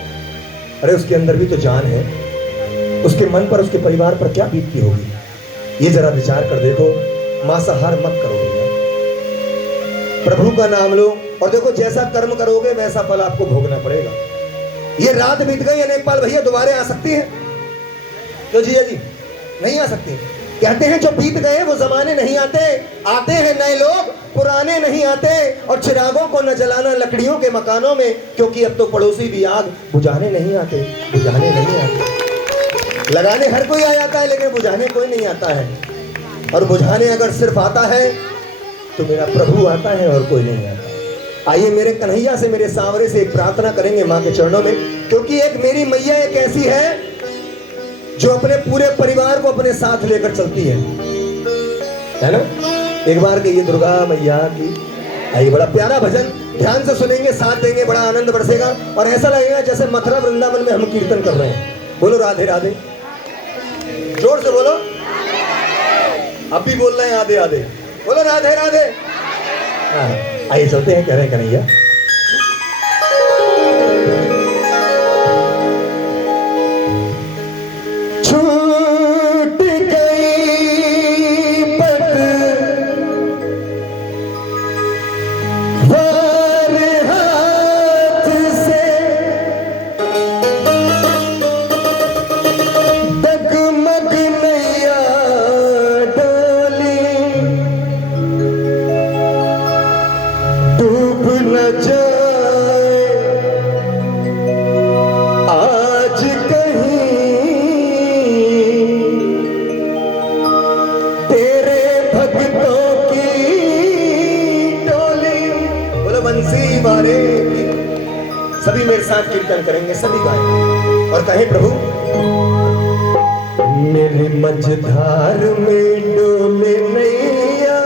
अरे उसके अंदर भी तो जान है, उसके मन पर, उसके परिवार पर क्या बीतती होगी, ये जरा विचार कर देखो। मांसाहार मत करो भैया, प्रभु का नाम लो और देखो जैसा कर्म करोगे वैसा फल आपको भोगना पड़ेगा। ये रात बीत गई है नेपाल भैया, दोबारा आ सकती है? तो जिया जी नहीं आ सकती। कहते हैं जो बीत गए वो जमाने नहीं आते, आते हैं नए लोग, पुराने नहीं आते। और चिरागों को न जलाना लकड़ियों के मकानों में, क्योंकि अब तो पड़ोसी भी आग बुझाने नहीं आते, बुझाने नहीं आते। लगाने हर कोई आ जाता है लेकिन बुझाने कोई नहीं आता है। और बुझाने अगर सिर्फ आता है तो मेरा प्रभु आता है और कोई नहीं आता। आइए मेरे कन्हैया से, मेरे सांवरे से एक प्रार्थना करेंगे माँ के चरणों में, क्योंकि एक मेरी मैया एक ऐसी है जो अपने पूरे परिवार को अपने साथ लेकर चलती है ना। एक बार कहिए दुर्गा मैया की। आइए, बड़ा प्यारा भजन ध्यान से सुनेंगे, साथ देंगे, बड़ा आनंद बरसेगा और ऐसा लगेगा जैसे मथुरा वृंदावन में हम कीर्तन कर रहे हैं। बोलो राधे राधे, जोर से बोलो। अब भी बोल रहे हैं आधे आधे, बोलो राधे राधे। हाँ, आइए चलते हैं, कह रहे हैं कन्हैया। छूट गई पग वार हाथ से, डगमग नैया डोली, डूब न जाए आज कहीं तेरे भक्तों की टोली। बोलो बंसी वाले की। सभी मेरे साथ कीर्तन करेंगे, सभी गाएं और कहें प्रभु। मेरे मझधार में डोले नैया,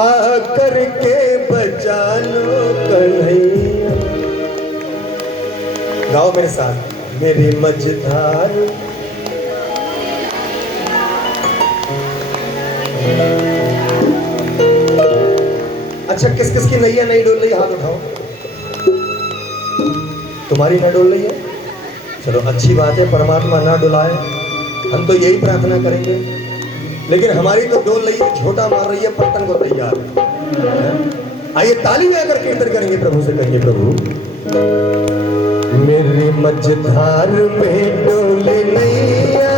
आकर के बचा लो कन्हैया। गाओ मेरे साथ, मेरे मझधार। अच्छा, किस किस की नैया नहीं डोल रही, हाथ उठाओ। तुम्हारी ना डोल रही है? चलो अच्छी बात है, परमात्मा ना डुलाए, हम तो यही प्रार्थना करेंगे। लेकिन हमारी तो डोल रही है, झोटा मार रही है, पट्टन को तैयार है। आइए ताली में आकर कीर्तन करेंगे, प्रभु से कहेंगे प्रभु। मेरी मझधार में डोले नैया,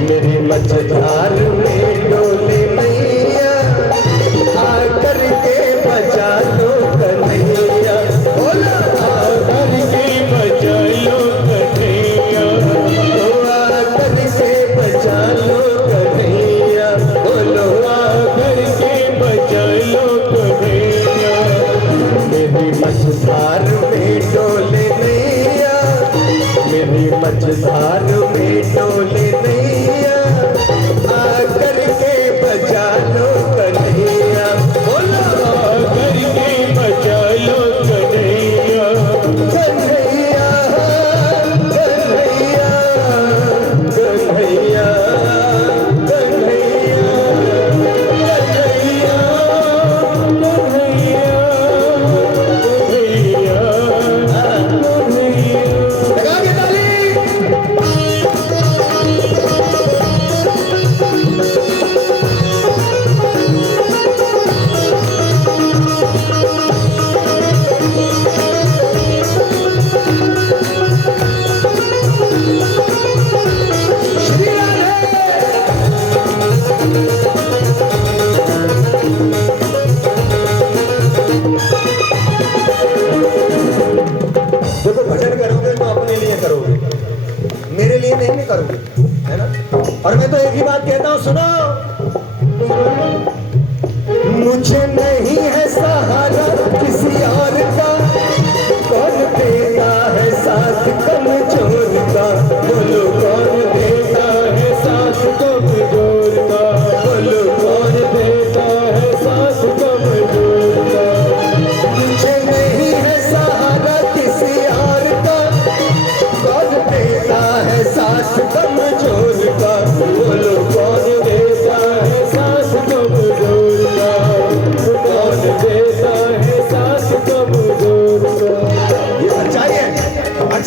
मेरी मझधार में डोले नैया, आकर के बचा लो कन्हैया। बोलो आकर के बचा लो कन्हैया, आकर के बचा लो कन्हैया। बोलो आकर के बचा लो कन्हैया। मेरी मझधार में डोले नैया, मेरी मझधार में डोले नैया, आकर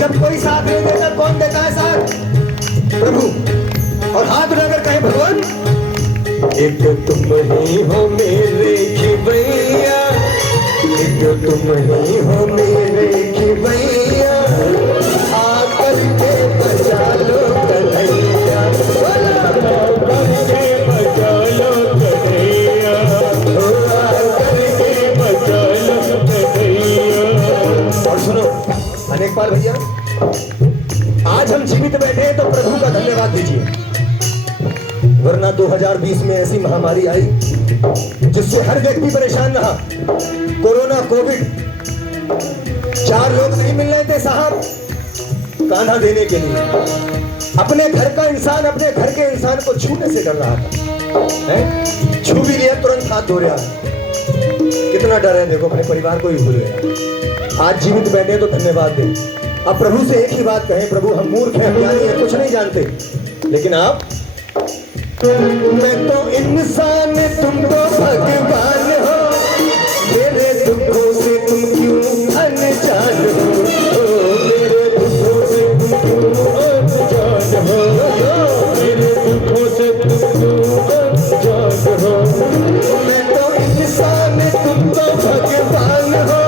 जब कोई साथ नहीं देता कौन देता है साथ? प्रभु। और हाथ उठाकर कहे भगवान, एक तुम ही हो मेरे खिवैया, एक तुम ही हो मेरे खिवैया, आकर के बचा लो कन्हैया, आकर के बचा लो कन्हैया, आकर के बचा लो कन्हैया। और सुनो अनेकपाल भैया, आज हम जीवित बैठे हैं तो प्रभु का धन्यवाद दीजिए, वरना 2020 में ऐसी महामारी आई जिससे हर व्यक्ति परेशान रहा। कोरोना कोविड, 4 लोग नहीं मिल रहे थे साहब कान्हा देने के लिए। अपने घर का इंसान अपने घर के इंसान को छूने से डर रहा था, है? छू भी लिया तुरंत हाथ धो रहा। कितना डर है देखो, अपने परिवार को ही भूल गया। आज जीवित बैठे तो धन्यवाद दें। अब प्रभु से एक ही बात कहें, प्रभु हम मूर्ख हैं, अज्ञानी हैं, कुछ नहीं जानते, लेकिन आप, मैं तो इंसान तुम तो भगवान हो, मेरे दुखों से तुम क्यों अनजान हो, मेरे दुखों से तुम क्यों अनजान हो, मेरे दुखों से तुम क्यों अनजान हो। मैं तो इंसान तुम तो भगवान हो,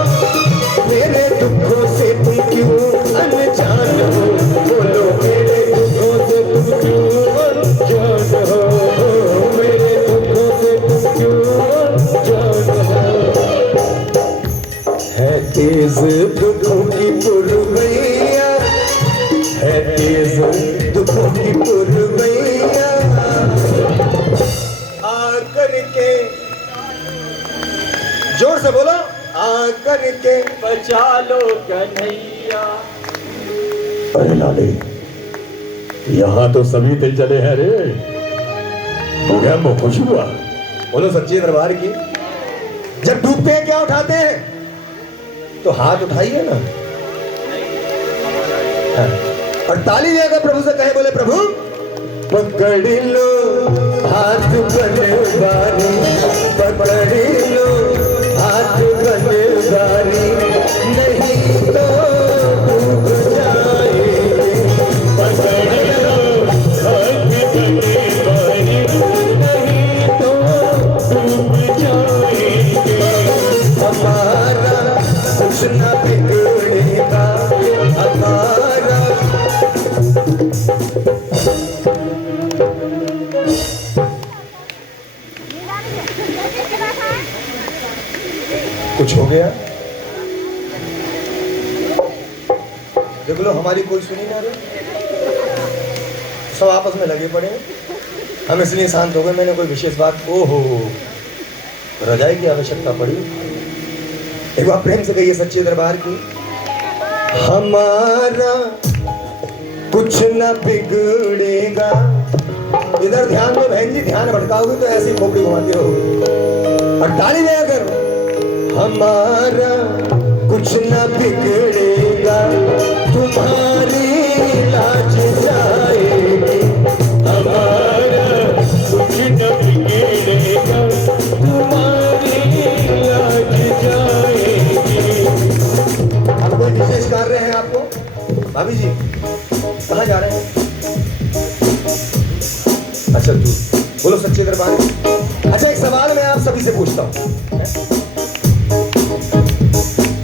मेरे दुखों से तुम क्यों अनजान हो, बोलो मेरे दुखों से तुम क्यों अनजान हो, मेरे दुखों से तुम क्यों अनजान हो। है तेज दुखों की पुरवैया, है तेज दुखों की पुरवैया, आकर के, जोर से बोलो, आकर के बचा लो कन्हैया। अरे लाले, यहाँ तो सभी दिल जले हैं रे, हो गया वो खुश हुआ। बोलो सच्चे दरबार की। जब डूबते हैं क्या उठाते हैं? तो हाथ उठाइए ना। हाँ। और ताली देकर प्रभु से कहे, बोले प्रभु पकड़ लो हाथ बनवारी, पकड़ लो हाथ बनवारी, नहीं तो डूब जाएंगे, पकड़ लो हाथ बनवारी, नहीं तो डूब जाएंगे। हमारा कुछ न बिगड़ेगा, हमारा कुछ हो गया? देख लो हमारी कोई सुनी ना रही, सब आपस में लगे पड़े हैं। हम इसलिए शांत हो गए, मैंने कोई विशेष बात, ओहो रजाई की आवश्यकता पड़ी। एक बार प्रेम से कहिए सच्चे दरबार की, हमारा कुछ न बिगड़ेगा। इधर ध्यान दो बहन जी, ध्यान भटकाओगे तो ऐसी खोपड़ी घुमाती रहोगे। और ताली दे अगर, हमारा कुछ न बिगड़ेगा, तुम्हारी लाज जाएगी, हमारा कुछ न बिगड़ेगा, तुम्हारी लाज जाएगी। अब कोई विशेष कार्य है आपको? भाभी जी कहाँ जा रहे हैं? अच्छा तू बोलो सच्चे दरबार। अच्छा एक सवाल मैं आप सभी से पूछता हूँ,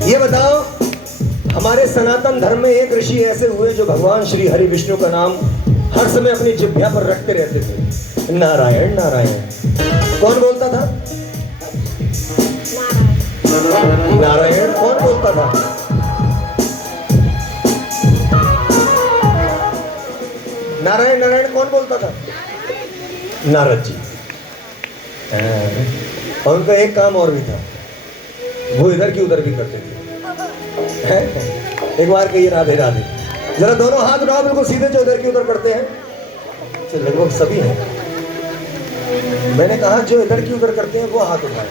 ये बताओ हमारे सनातन धर्म में एक ऋषि ऐसे हुए जो भगवान श्री हरि विष्णु का नाम हर समय अपनी जिह्वा पर रखते रहते थे, नारायण नारायण। कौन बोलता था? नारायण कौन बोलता था? नारायण नारायण कौन बोलता था? नारद जी। और उनका एक काम और भी था, वो इधर की उधर भी करते थे। एक बार कहिए राधे राधे, जरा दोनों हाथ उठाओ बिल्कुल सीधे, जो इधर की उधर करते हैं तो लगभग सभी हैं। मैंने कहा जो इधर की उधर करते हैं वो हाथ उठाए।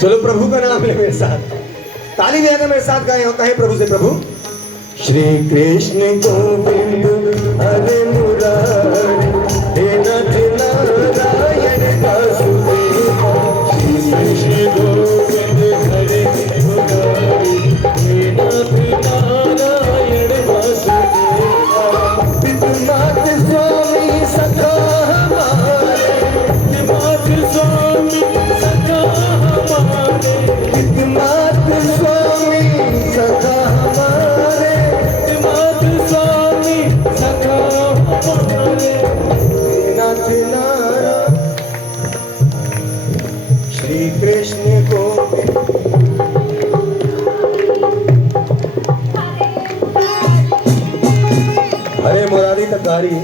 चलो प्रभु का नाम ले मेरे साथ, ताली बजाकर मेरे साथ गाएं और कहें प्रभु से, प्रभु श्री कृष्ण गोविंद हरे मुरारी, हे नाथ नारायण वासुदेव, श्री कृष्ण गोविंद हरे मुरारी, हे नाथ मात स्वामी सखा हमारे, मात स्वामी सखा हमारे, नाथ नारायण श्री कृष्ण को। हरे मुरारी तक गाड़ी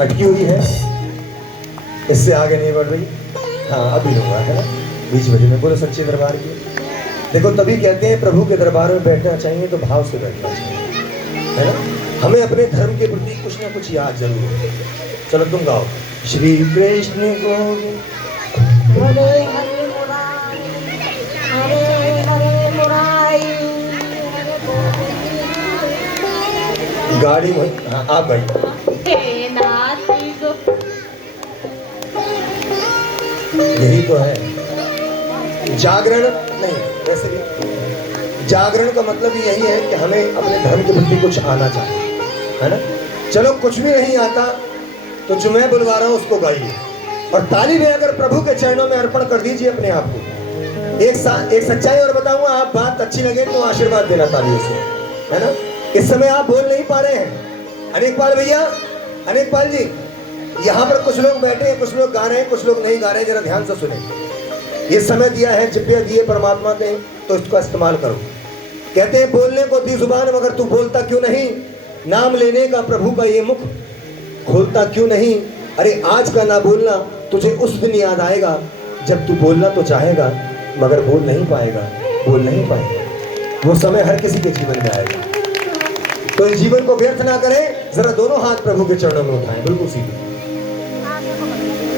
अटकी हुई है, इससे आगे नहीं बढ़ रही। हाँ अभी लूंगा है ना, बीच बजे में। बोलो सच्चे दरबार की। देखो तभी कहते हैं प्रभु के दरबार में बैठना चाहिए तो भाव से बैठना चाहिए, है ना। हमें अपने धर्म के प्रति कुछ ना कुछ याद जरूर है। चलो तुम गाओ। श्री कृष्ण गोविंद हरे हरे मुरारी, हरे हरे मुरारी, हरे गोविंद। गाड़ी में। हाँ आप भाई। हे नाथ गो यही तो है जागरण। नहीं वैसे भी जागरण का मतलब ही यही है कि हमें अपने धर्म के प्रति कुछ आना चाहिए, है ना। चलो कुछ भी नहीं आता तो जो मैं बुलवा रहा हूँ उसको गाइए और ताली में अगर प्रभु के चरणों में अर्पण कर दीजिए अपने आप को। एक सच्चाई और बताऊंगा, आप बात अच्छी लगे तो आशीर्वाद देना तालियों से, है ना। इस समय आप बोल नहीं पा रहे हैं। अनेकपाल भैया, अनेकपाल जी, यहाँ पर कुछ लोग बैठे हैं, कुछ लोग गा रहे हैं, कुछ लोग नहीं गा रहे हैं। जरा ध्यान से सुने। ये समय दिया है, जिब्बे दिए परमात्मा ने, तो इसका इस्तेमाल करो। कहते हैं बोलने को दी जुबान मगर तू बोलता क्यों नहीं, नाम लेने का प्रभु का ये मुख खोलता क्यों नहीं। अरे आज का ना बोलना तुझे उस दिन याद आएगा जब तू बोलना तो चाहेगा मगर बोल नहीं पाएगा, बोल नहीं पाएगा। वो समय हर किसी के जीवन में आएगा। तो इस जीवन को व्यर्थ ना करें। जरा दोनों हाथ प्रभु के चरणों में उठाएं, बिल्कुल सीधे।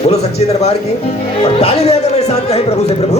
बोलो सच्चे दरबार की। और ताली में अगर मेरे साथ कहें प्रभु से, प्रभु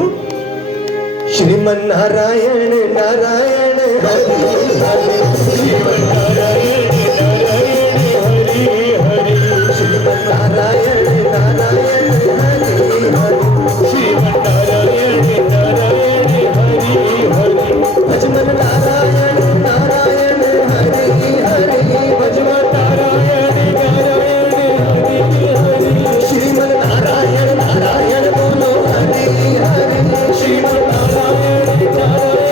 श्रीमन नारायण नारायण हरि हरि, श्रीमन नारायण नारायण हरि हरि, श्रीमन नारायण नारायण हरि हरि, श्रीमन नारायण नारायण हरि हरि, भजमन नारायण नारायण हरि हरि, भजमन नारायण नारायण हरि हरि, श्रीमन नारायण नारायण बोलो हरि हरि, श्रीमन नारायण नारायण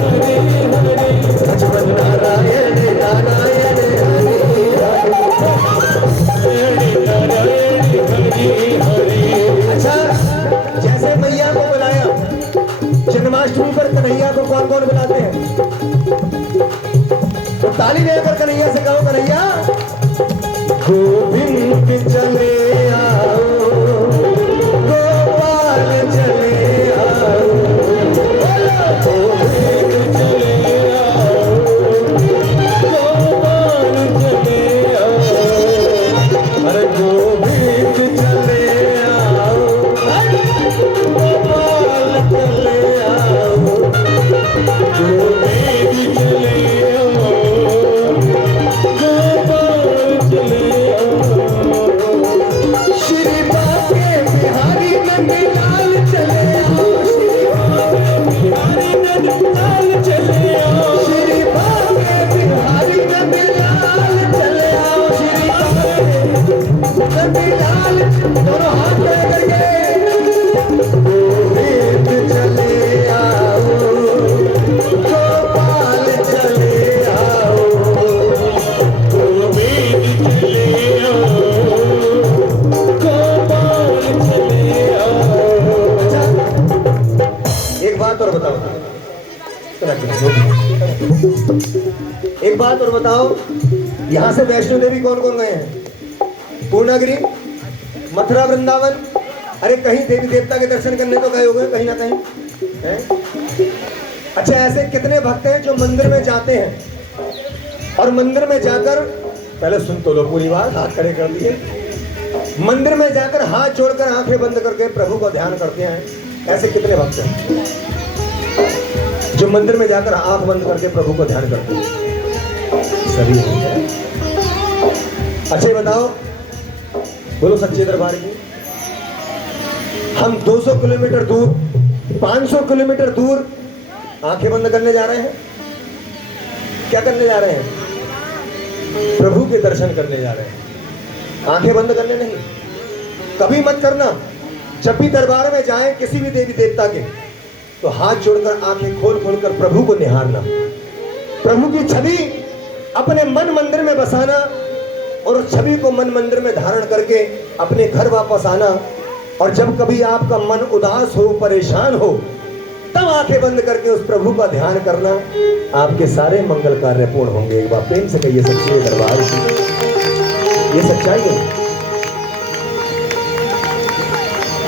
हरि हरि, भजमन नारायण नारायण हरि हरि। अच्छा, जैसे मैया को बुलाया जन्माष्टमी पर, कन्हैया को कौन कौन बुलाते हैं? तो ताली देकर कन्हैया से कहो, कन्हैया गोविंद चले आओ, गोपाल चले आओ, गोविंद चले आओ, गोपाल चले आओ, अरे गोविंद चले आओ, गोपाल चले आओ, गोविंद चले आओ, गोपाल चले आओ, श्री बाके बिहारी नंदलाल चले आओ, श्री बाके बिहारी नंदलाल चले आओ, श्री बाके बिहारी नंदलाल चले आओ, श्री बाके नंदलाल। दोनों हाथ खड़े करके गोविंद चले आओ, गोपाल चले आओ, गोविंद चले आओ, गोपाल चले आओ। अच्छा, एक बात और बताओ, एक बात और बताओ, यहाँ से वैष्णो देवी कौन कौन गए हैं? पूर्णागिरी, मथुरा, वृंदावन। अरे कहीं देवी देवता के दर्शन करने तो गए होंगे कहीं ना कहीं, हैं? अच्छा, ऐसे कितने भक्त हैं जो मंदिर में जाते हैं और मंदिर में जाकर, पहले सुन तो लो पूरी बात, हाथ खड़े कर दिए, मंदिर में जाकर हाथ जोड़कर आंखें बंद करके प्रभु का ध्यान करते हैं? ऐसे कितने भक्त हैं जो मंदिर में जाकर आंख बंद करके प्रभु का ध्यान करते हैं? सभी नहीं है। अच्छा बताओ, बोलो सच्चे दरबार की। हम 200 किलोमीटर दूर, 500 किलोमीटर दूर आंखें बंद करने जा रहे हैं। क्या करने जा रहे हैं? प्रभु के दर्शन करने जा रहे हैं, आंखें बंद करने नहीं। कभी मत करना, जब भी दरबार में जाएं किसी भी देवी देवता के, तो हाथ जोड़कर आंखें खोल खोल कर प्रभु को निहारना, प्रभु की छवि अपने मन मंदिर में बसाना और उस छवि को मन मंदिर में धारण करके अपने घर वापस आना। और जब कभी आपका मन उदास हो, परेशान हो, तब आंखें बंद करके उस प्रभु का ध्यान करना, आपके सारे मंगल कार्य पूर्ण होंगे। एक बार प्रेम से कहिए सच्चे दरबार की ये सच्चाई है।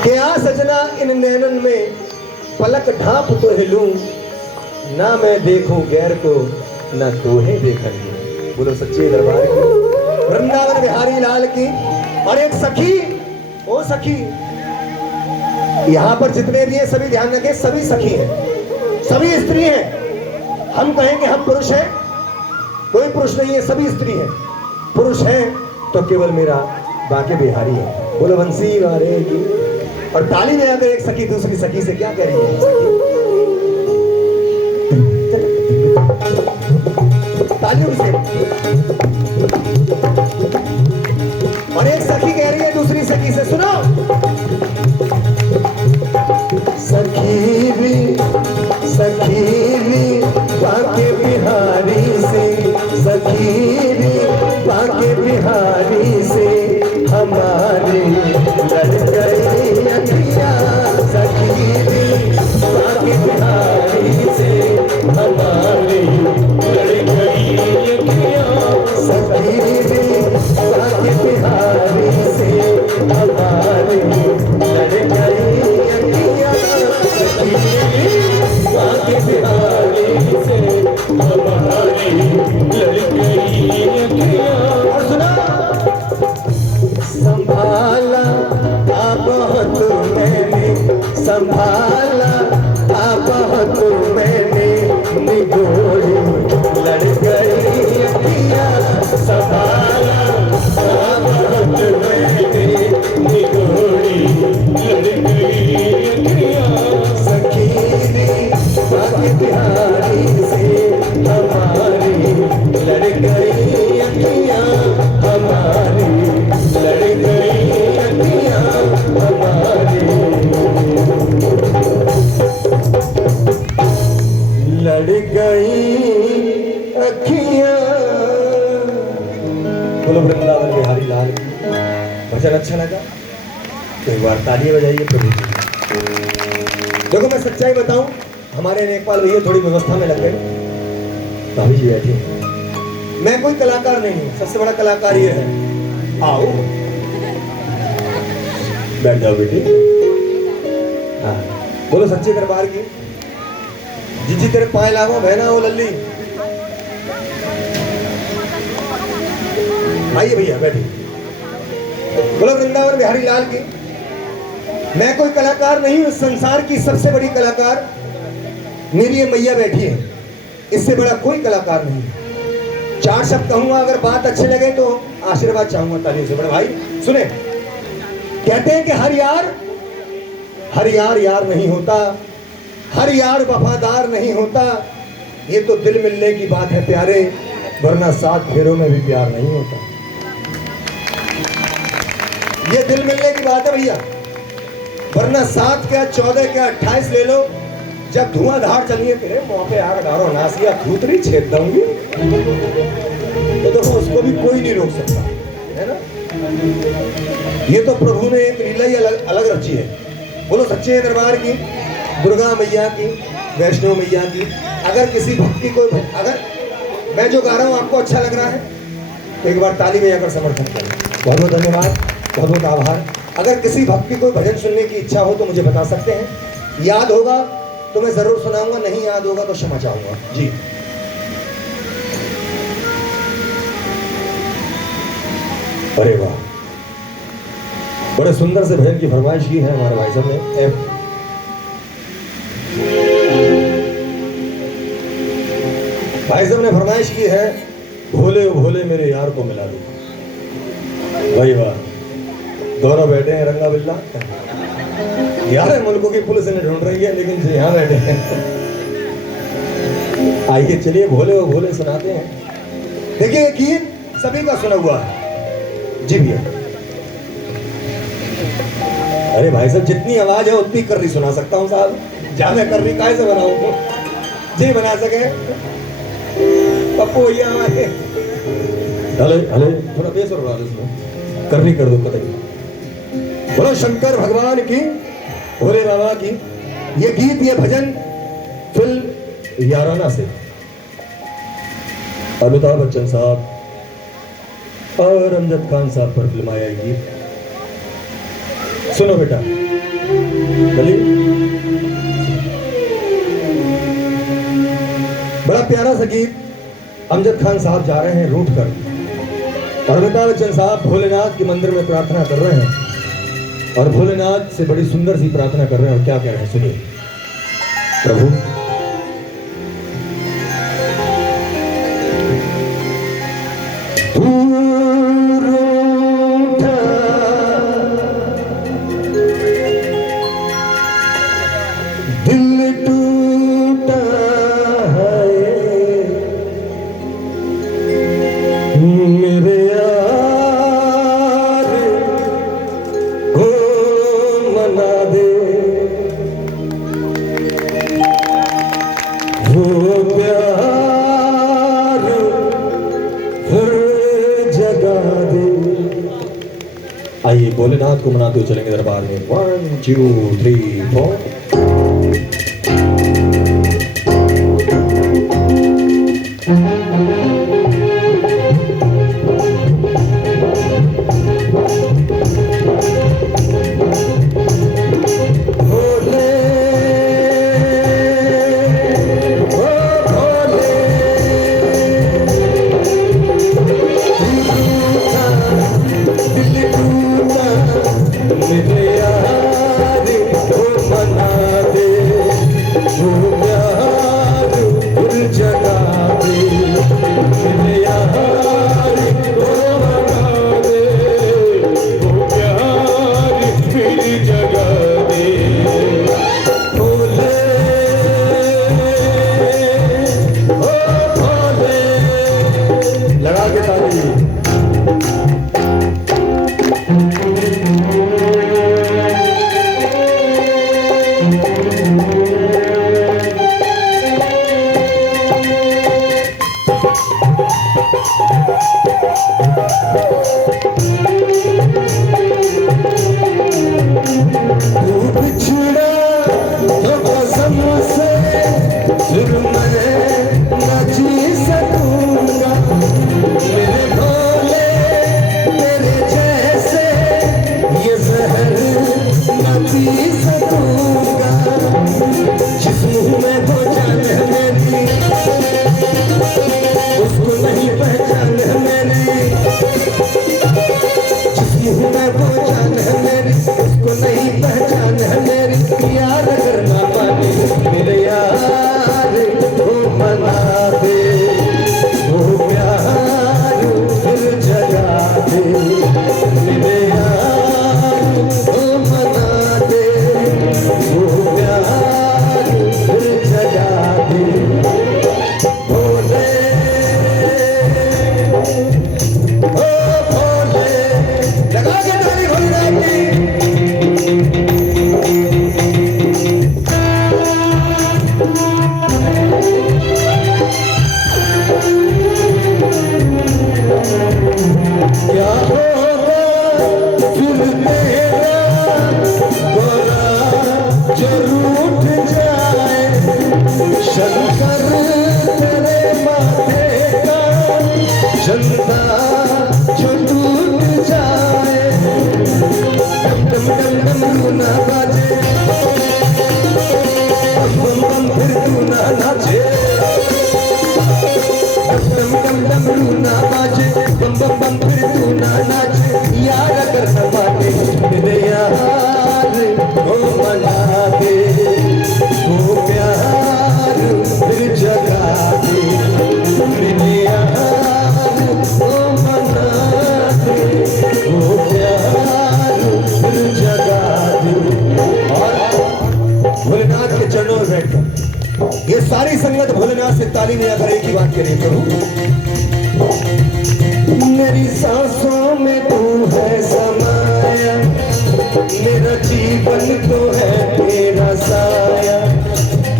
क्या सजना इन नैनन में पलक ढाप तो हिलूं, ना मैं देखूं गैर को ना तोहे देखूं। बोलो सच्चे दरबार की, वृंदावन बिहारी लाल की। और एक सखी, ओ सखी, यहाँ पर जितने भी हैं सभी ध्यान रखें, सभी सखी हैं, सभी स्त्री हैं। हम कहेंगे हम पुरुष हैं, कोई पुरुष नहीं है, सभी स्त्री हैं। पुरुष हैं तो केवल मेरा बाके बिहारी है। बोलो बंसी वाले की। और ताली में अगर एक सखी दूसरी सखी से क्या कह रही है, तालियों से। और एक सखी कह रही है दूसरी सखी से, सुनो। सखी भी बाके बिहारी से, सखी भी बाके बिहारी से हमारी लड़ गई अखियां। सखी भी बाके बिहारी से हमारी लड़ गई अखियां। सखी भी बाके बिहारी से हमारी लड़ गई अखियां। बाके बिहारी से हमारी लड़ गई अखियां। और सुना, संभाला बहुत मैंने, संभाला बहुत मैंने, निगोरी लड़ गई अखियां। संभाला बहुत मैंने, निगोरी लड़ गई अखियां। सखी बाके बिहारी से हमारी लड़ गई अखियां, हमारी लड़ गई अखियां, हमारी लड़ गई अखियां। बोलो वृंदावन बिहारी लाल की। भजन अच्छा लगा तो एक बार तालियां बजाइए प्रभु जी। देखो मैं सच्चाई बताऊं, हमारे नेपाल भैया थोड़ी व्यवस्था में लग गए। भाभी जी बैठे, मैं कोई कलाकार नहीं हूं, सबसे बड़ा कलाकार ये है। आओ बैठ जाओ बेटी। हाँ बोलो सच्चे दरबार की। जी तेरे पाए लागो बहना हो लल्ली। आइए भैया बैठिए। बोलो वृंदावन बिहारी लाल की। मैं कोई कलाकार नहीं हूं, संसार की सबसे बड़ी कलाकार मेरी ये मैया बैठी है, इससे बड़ा कोई कलाकार नहीं। चार शब्द कहूंगा, अगर बात अच्छे लगे तो आशीर्वाद चाहूंगा तालियों से। बड़े भाई सुने, कहते हैं कि हर यार यार नहीं होता, हर यार वफादार नहीं होता। ये तो दिल मिलने की बात है प्यारे, वरना 7 फेरों में भी प्यार नहीं होता। ये दिल मिलने की बात है भैया, वरना 7 क्या 14 क्या 28 ले लो, जब धुआंधार चलिए तेरे मुंह पे आग डालो, नासिया धूतरी छेद दूंगी, तो देखो उसको भी कोई नहीं रोक सकता, है ना। ये तो प्रभु ने एक लीला ही अलग रची है। बोलो सच्चे दरबार की, दुर्गा मैया की, वैष्णो मैया की। अगर किसी भक्ति को, अगर मैं जो गा रहा हूँ आपको अच्छा लग रहा है तो एक बार ताली में आकर समर्थन करें। बहुत बहुत धन्यवाद, बहुत बहुत आभार। अगर किसी भक्ति को भजन सुनने की इच्छा हो तो मुझे बता सकते हैं, याद होगा तो मैं जरूर सुनाऊंगा, नहीं याद होगा तो क्षमा चाहूंगा जी। अरे वाह, बड़े सुंदर से भजन की फरमाइश की है हमारे भाई साहब ने। भाई साहब ने फरमाइश की है, भोले भोले मेरे यार को मिला दो। भाई वाह, दोनों बैठे हैं रंगा बिल्ला। यार मुल्कों की पुलिस इन्हें ढूंढ रही है, लेकिन यहाँ बैठे हैं। आइए चलिए भोले वो भोले सुनाते हैं। देखिए ये गीत सभी का सुना हुआ है जी भैया। अरे भाई साहब जितनी आवाज है उतनी कर रही सुना सकता हूँ साहब क्या मैं कर रही काय से बनाऊं जी बना सके पप्पू भैया हमारे हले हले थोड़ा बेस और बढ़ा दो इसमें करनी कर दो कतई बोलो शंकर भगवान की भोले बाबा की। ये गीत ये भजन फिल्म याराना से अमिताभ बच्चन साहब और अमजद खान साहब पर फिल्माया ये गीत। सुनो बेटा चलिए बड़ा प्यारा सा गीत। अमजद खान साहब जा रहे हैं रूठ कर और अमिताभ बच्चन साहब भोलेनाथ के मंदिर में प्रार्थना कर रहे हैं और भोलेनाथ से बड़ी सुंदर सी प्रार्थना कर रहे हैं और क्या कह रहे हैं सुनिए। प्रभु दिल टूटा है मेरे यार को मना दे वो प्यार फिर जगा दे। आइए भोलेनाथ को मनाते हुए चलेंगे दरबार में 1 2 3 4। लगा के ताली। भोलेनाथ के चरणों में बैठकर ये सारी संगत भोलेनाथ से ताली मिलाकर एक ही बात करें, प्रभु मेरी सांसों में तू है समाया, मेरा जीवन तो है तेरा साया।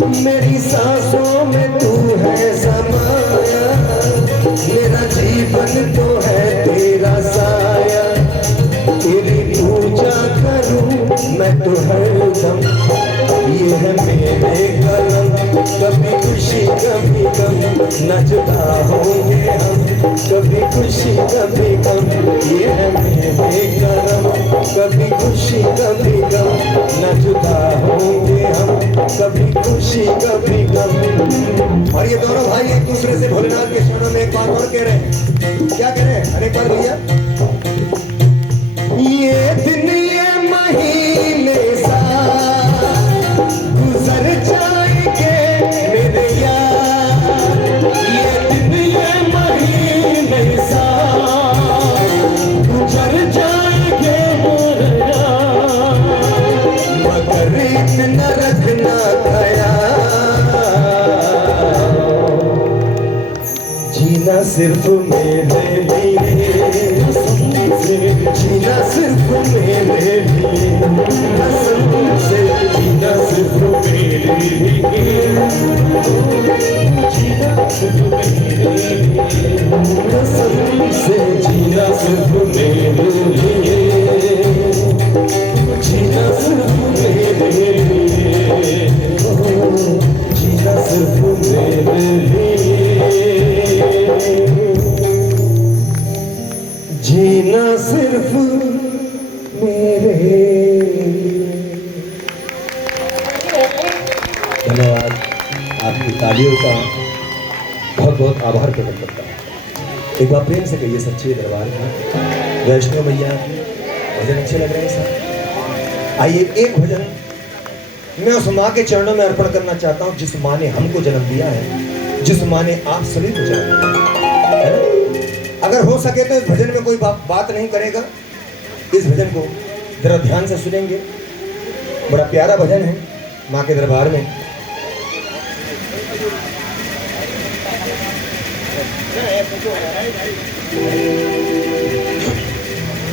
मेरी सांसों में तू है समाया, मेरा जीवन तो है तेरा साया, तेरी पूजा करूं मैं तो हरदम, ये है मेरे कलम, कभी खुशी कभी गम, न जुदा होंगे हम, कभी खुशी कभी गम, ये है मेरे कलम, कभी खुशी कभी गम, न जुदा होंगे हम, कभी खुशी कभी गम। और ये दोनों भाई एक दूसरे से भोलेनाथ के शरणों में एक बात और कह रहे हैं, क्या कह रहे हैं? अरे एक बार भैया, ये दिन ये महीने साल गुजर जाएंगे मेरे यार, ये दिन ये महीने साल गुजर जाएंगे मेरे यार, मगर इतना रखना जीना सिर्फ मेरे लिए, जीना सिर्फ मेरे लिए, कसम से जीना सिर्फ मेरे लिए, जीना सिर्फ मेरे लिए, कसम से जीना सिर्फ मेरे लिए, जीना सिर्फ मेरे लिए, जीना सिर्फ मेरे लिए, जीना सिर्फ मेरे। धन्यवाद, आपकी तालियों का बहुत बहुत आभार प्रकट करता हूँ। एक बार प्रेम से कहिए सच्चे दरबार का वैष्णो मैया की भजन अच्छे लग रहे हैं सर। आइए एक भजन मैं उस माँ के चरणों में अर्पण करना चाहता हूँ जिस माँ ने हमको जन्म दिया है, जिस माँ ने आप सभी को जन्म दिया है ना। अगर हो सके तो इस भजन में कोई बात नहीं करेगा, इस भजन को जरा ध्यान से सुनेंगे। बड़ा प्यारा भजन है माँ के दरबार में।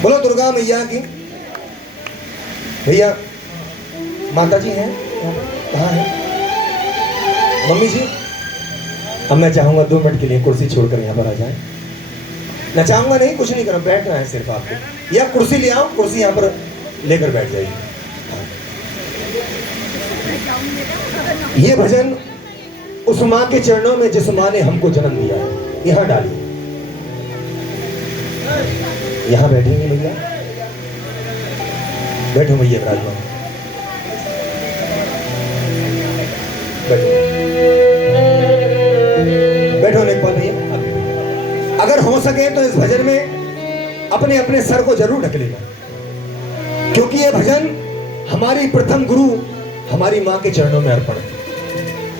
बोलो दुर्गा मैया की। भैया माता जी हैं, कहाँ हैं मम्मी जी? अब मैं चाहूंगा 2 मिनट के लिए कुर्सी छोड़कर यहाँ पर आ जाए। मैं चाहूंगा नहीं, कुछ नहीं करना, बैठना है सिर्फ आपको, या कुर्सी ले आओ, कुर्सी यहाँ पर लेकर बैठ जाइए। ये भजन उस माँ के चरणों में जिस माँ ने हमको जन्म दिया है, यहाँ डालिए। यहाँ बैठेंगे भैया, बैठो भैया विराजमान, बैठो लेखपाल भैया। अगर हो सके तो इस भजन में अपने अपने सर को जरूर ढक लेना, क्योंकि ये भजन हमारी प्रथम गुरु हमारी माँ के चरणों में अर्पण है।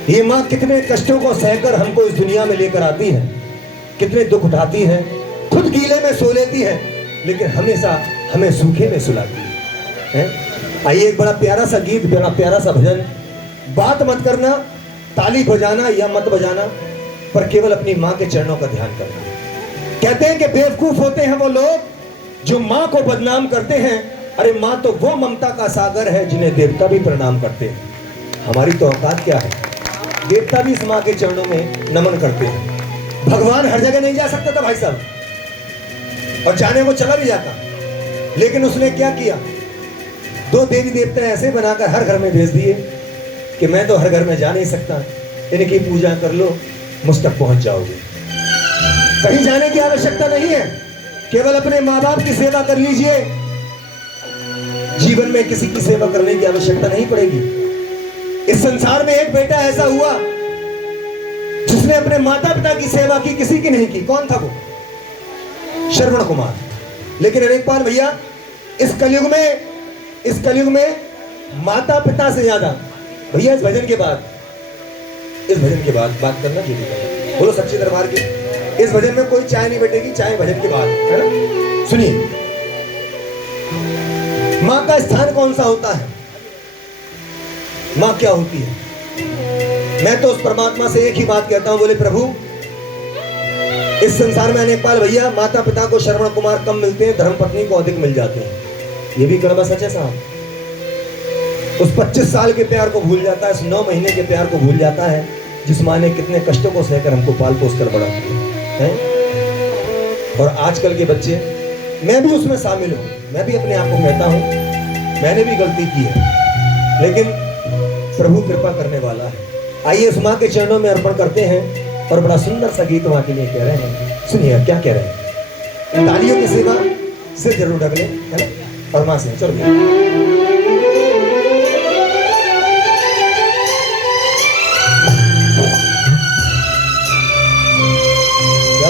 ये माँ कितने कष्टों को सहकर हमको इस दुनिया में लेकर आती है, कितने दुख उठाती है, खुद गीले में सो लेती है, लेकिन हमेशा हमें सूखे में सुलाती है। आइए एक बड़ा प्यारा सा गीत, बड़ा प्यारा सा भजन। बात मत करना, ताली बजाना या मत बजाना, पर केवल अपनी माँ के चरणों का ध्यान करना। कहते हैं कि बेवकूफ होते हैं वो लोग जो माँ को बदनाम करते हैं। अरे माँ तो वो ममता का सागर है जिन्हें देवता भी प्रणाम करते हैं। हमारी तो औकात क्या है, देवता भी इस माँ के चरणों में नमन करते हैं। भगवान हर जगह नहीं जा सकता था भाई साहब, और जाने वो चला भी जाता, लेकिन उसने क्या किया, 2 देवी देवता ऐसे बनाकर हर घर में भेज दिए कि मैं तो हर घर में जा नहीं सकता, इनकी पूजा कर लो, मुझ तक पहुंच जाओगे। कहीं जाने की आवश्यकता नहीं है, केवल अपने माँ बाप की सेवा कर लीजिए, जीवन में किसी की सेवा करने की आवश्यकता नहीं पड़ेगी। इस संसार में एक बेटा ऐसा हुआ जिसने अपने माता पिता की सेवा की, किसी की नहीं की। कौन था वो? श्रवण कुमार। लेकिन अनेकपाल भैया, इस कलयुग में माता पिता से ज्यादा भैया इस भजन के बाद बात करना जरूरी है। बोलो सच्चे दरबार की। इस भजन में कोई चाय नहीं बैठेगी, चाय भजन के बाद, है ना। सुनिए, माँ का स्थान कौन सा होता है, माँ क्या होती है? मैं तो उस परमात्मा से एक ही बात कहता हूं, बोले प्रभु, इस संसार में अनेकपाल भैया माता पिता को श्रवण कुमार कम मिलते हैं, धर्मपत्नी को अधिक मिल जाते हैं। ये भी कड़वा सच है साहब। उस 25 साल के प्यार को भूल जाता है, उस 9 महीने के प्यार को भूल जाता है जिस माँ ने कितने कष्टों को सहकर हमको पाल पोस कर बड़ा किया है। और आजकल के बच्चे, मैं भी उसमें शामिल हूँ, मैं भी अपने आप को कहता हूँ मैंने भी गलती की है, लेकिन प्रभु कृपा करने वाला है। आइए उस माँ के चरणों में अर्पण करते हैं और बड़ा सुंदर सा गीत माँ के लिए कह रहे हैं। सुनिए क्या कह रहे हैं। तालियों की सेवा से जरूर ढक ले, है ना। और माँ से चलो क्या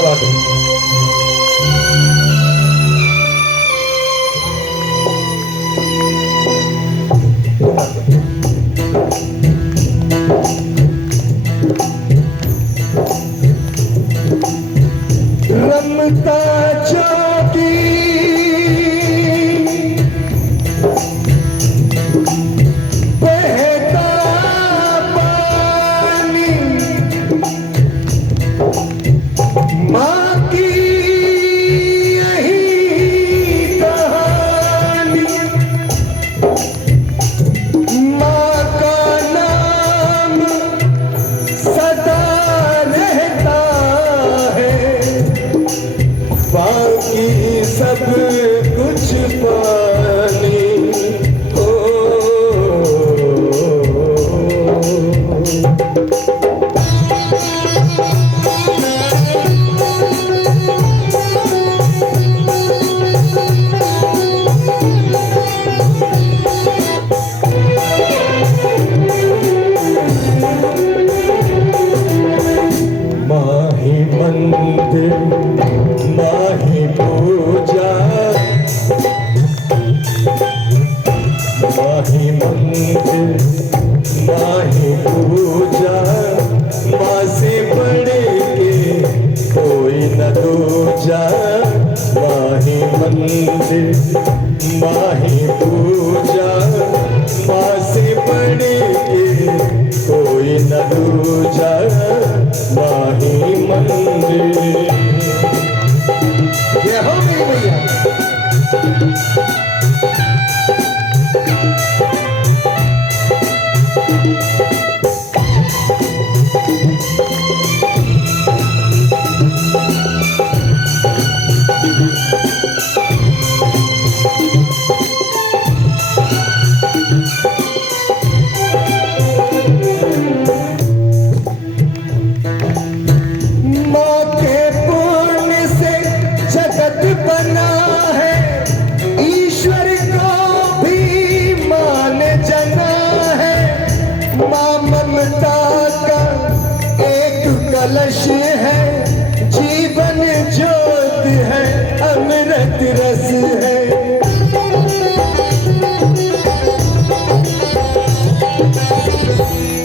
बात है। रमता चौकी बहता पानी, माँ की यही कहानी, माँ का नाम सदा रहता है, बाकी सब कुछ पानी। माही मंदिर माही पूजा, माही मंदिर माही पूजा, माँ से बढ़े के कोई न दूजा। माही मंदिर माही पूजा, माँ से बढ़े के कोई न दूजा। माही मंदिर ये हो गई भैया। माँ के पुण्य से जगत बना है, ईश्वर को भी मान जना है। माँ ममता का एक कलश है, जीवन ज्योत है, अमृत रस है।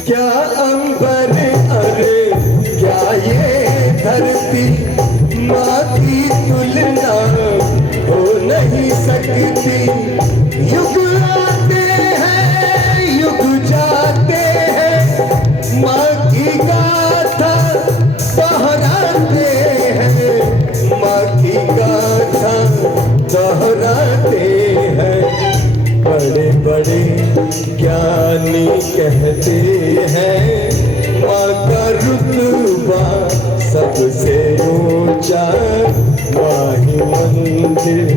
क्या अंबर अरे क्या ये धरती, माँ की तुलना हो नहीं सकती। युग आते हैं युग जाते हैं, माँ की गाथा दोहराते हैं, माँ की गाथा दोहराते हैं। बड़े बड़े ज्ञानी कहते हैं, माँ का रुतबा सबसे ऊंचा। माही मंदिर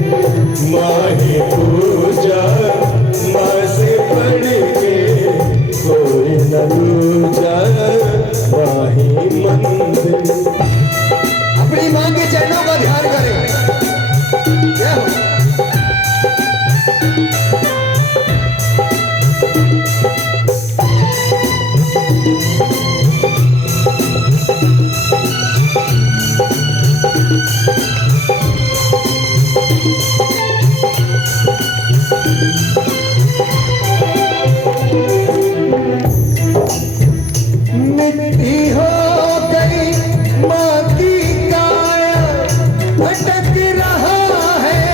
माही पूजा, माँ से बढ़ के कोई न दूजा। माही मंदिर। अपनी माँ के चरणों का ध्यान करें। क्या हो? मिट्टी हो गई माँ की काया, भटक रहा है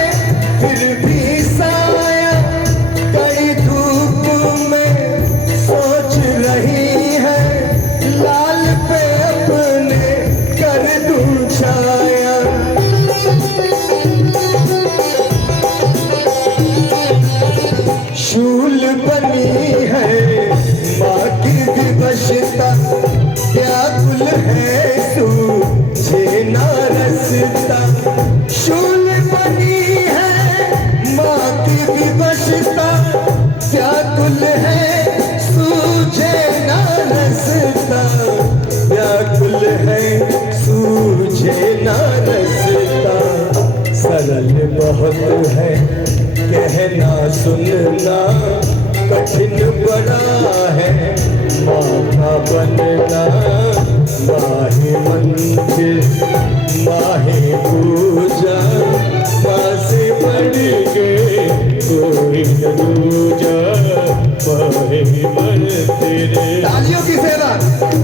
फिर भी साया। कड़ी धूप में सोच रही है, लाल पे अपने कर दूं छाया। शूल बनी विवशता व्याकुल है सूझे ना रसता शूल बनी है माँ की विवशता व्याकुल है सूझे ना रसता व्याकुल है सूझे ना रसता सरल बहुत है कहना सुनना कठिन बड़ा है माता बनना माहे मंदिर माहे पूजा माँ से बढ़ के कोई न दूजा माहे मंदिर। तालियों की सेवा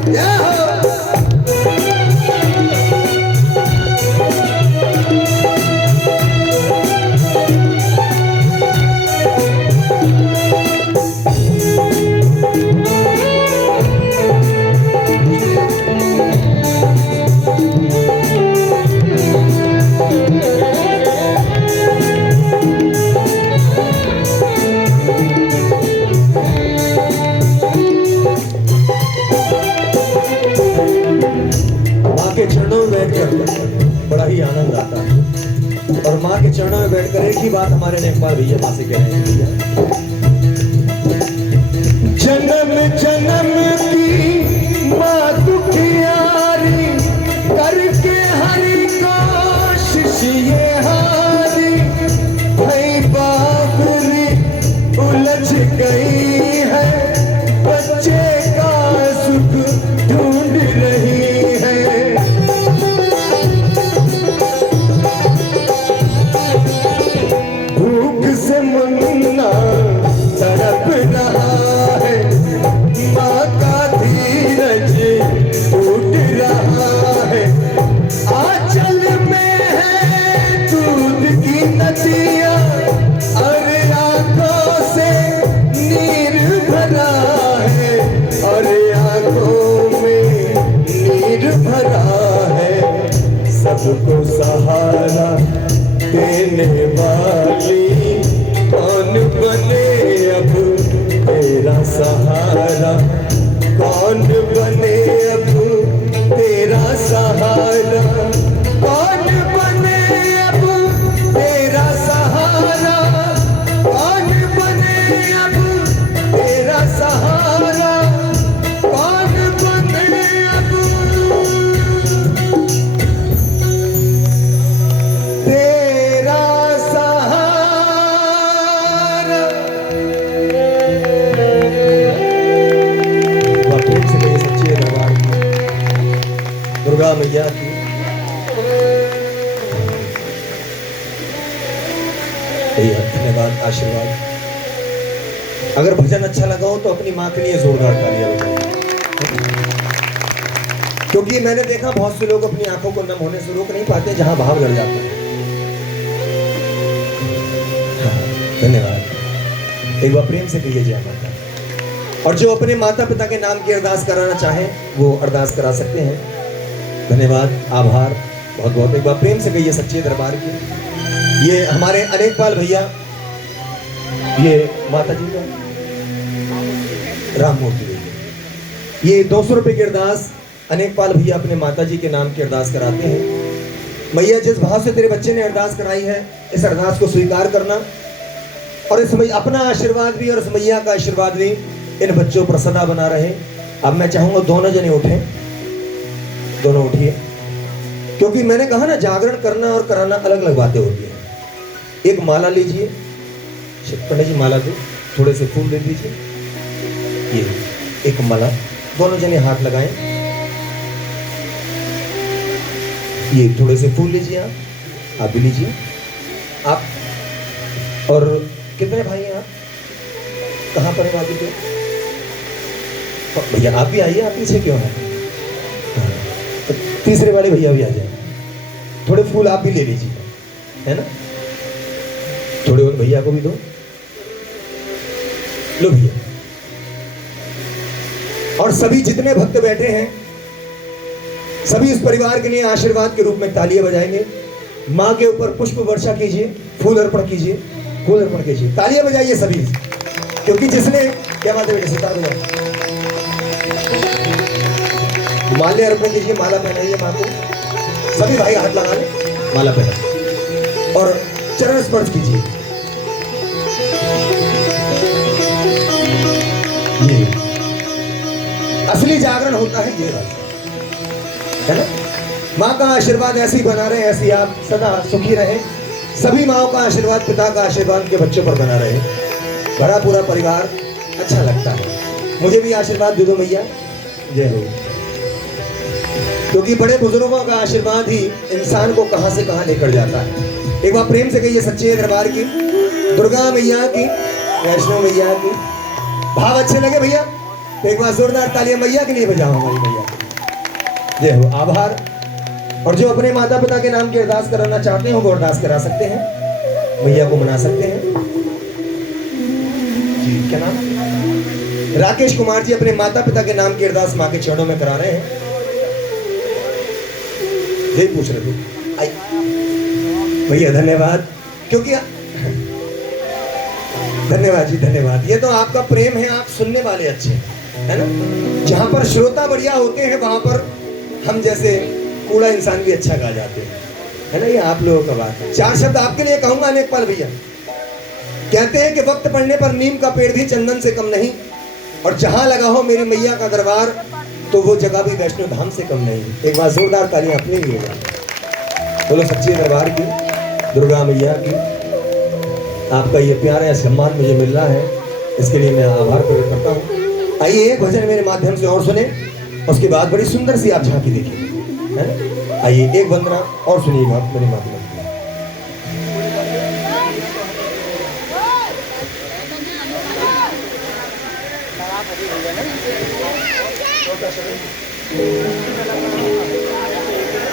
क्या हो। बड़ा ही आनंद आता है और माँ के चरणों में बैठकर एक ही बात हमारे नेकपाल भैया माँ से कह रहे हैं भैया जन्म जन्म की माँ दुखियारी करके हरि कोशिश ये हारी भाई बाबरी उलझ गई है बच्चे का सुख ढूंढ रही है मुन्ना तड़प रहा है माँ का धीरज टूट रहा है आंचल में है दूध की नदियाँ अरे आंखों से नीर भरा है अरे आंखों में नीर भरा है सबको सहारा देने वाली कौन बने अब तेरा सहारा कौन बने अब तेरा सहारा कौन बने अब तेरा सहारा कौन बने अब तेरा सहारा कौन बने अब तेरा दुर्गा मैया की धन्यवाद आशीर्वाद। अगर भजन अच्छा लगा हो तो अपनी माँ के लिए जोरदार तालियां बजाइए क्योंकि मैंने देखा बहुत से लोग अपनी आंखों को नम होने से रोक नहीं पाते जहां भाव लड़ जाते हैं। धन्यवाद। एक बार प्रेम से कहिए जय माता। और जो अपने माता पिता के नाम की अरदास कराना चाहे वो अरदास करा सकते हैं। धन्यवाद आभार बहुत बहुत। एक बार प्रेम से कहिए सच्चे दरबार की। ये हमारे अनेकपाल भैया ये माता जी का राम मूर्ति भैया ये 200 रुपए की अरदास अनेकपाल भैया अपने माता जी के नाम की अरदास कराते हैं। मैया जिस भाव से तेरे बच्चे ने अरदास कराई है इस अरदास को स्वीकार करना और इस अपना आशीर्वाद भी और इस मैया का आशीर्वाद भी इन बच्चों पर सदा बना रहे। अब मैं चाहूंगा दोनों जने उठें, दोनों उठिए क्योंकि मैंने कहा ना जागरण करना और कराना अलग अलग बातें होती हैं। एक माला लीजिए, पंडित जी माला दो, थोड़े से फूल दे दीजिए। ये एक माला, दोनों जने हाथ लगाएं। ये थोड़े से फूल लीजिए, आप भी लीजिए। आप और कितने भाई हैं आप? कहाँ पर है बाकी के? भैया आप भी आइए, आप पीछे क्यों हैं? तीसरे वाले भैया भी आ जाए। थोड़े फूल आप भी ले लीजिए, है ना? थोड़े उन भैया को भी दो। लो भैया। और सभी जितने भक्त बैठे हैं सभी इस परिवार के लिए आशीर्वाद के रूप में तालियां बजाएंगे। माँ के ऊपर पुष्प वर्षा कीजिए, फूल अर्पण कीजिए, फूल अर्पण कीजिए, तालियां बजाइए सभी, क्योंकि जिसने क्या बात है बेटे, सितार बजाओ। माल्य अर्पण कीजिए, माला पहनाइए माँ को। सभी भाई हाथ लगा लें, माला पहनाइए और चरण स्पर्श कीजिए। ये असली जागरण होता है, ये बात है ना। माँ का आशीर्वाद ऐसे ही बना रहे, ऐसे आप सदा सुखी रहे। सभी माओ का आशीर्वाद, पिता का आशीर्वाद के बच्चों पर बना रहे। भरा पूरा परिवार अच्छा लगता है। मुझे भी आशीर्वाद दे दो मैया, जय हो। क्योंकि बड़े बुजुर्गों का आशीर्वाद ही इंसान को कहां से कहां लेकर जाता है। एक बार प्रेम से कहिए सच्चे दरबार की, दुर्गा मैया की, वैष्णो मैया की। भाव अच्छे लगे भैया तो एक बार जोरदार तालियां मैया के लिए बजाओ, हमारी मैया की जय हो। आभार। और जो अपने माता पिता के नाम की अरदास कराना चाहते हो वो अरदास करा सकते हैं, मैया को मना सकते हैं। जी क्या नाम? राकेश कुमार जी अपने माता पिता के नाम की अरदास माँ के चरणों में करा रहे हैं। यही पूछ रहे थे भैया, धन्यवाद। क्योंकि धन्यवाद जी, धन्यवाद। ये तो आपका प्रेम है, आप सुनने वाले अच्छे है ना। जहां पर श्रोता बढ़िया होते हैं वहां पर हम जैसे कूड़ा इंसान भी अच्छा गा जाते हैं, है ना। ये आप लोगों का बात है। चार शब्द आपके लिए कहूंगा अनेकपाल भैया। कहते हैं कि वक्त पड़ने पर नीम का पेड़ भी चंदन से कम नहीं, और जहां लगा हो मेरी मैया का दरबार तो वो जगह भी वैष्णो धाम से कम नहीं। एक बार जोरदार तालियां अपने लिए बोलो सच्चे दरबार की, दुर्गा मैया की। आपका ये प्यार है, सम्मान मुझे मिल रहा है, इसके लिए मैं आभार प्रकट करता हूँ। आइए एक भजन मेरे माध्यम से और सुने, उसके बाद बड़ी सुंदर सी आप झांकी देखिए, है। आइए एक वंदना और सुनिएगा मेरे माध्यम से।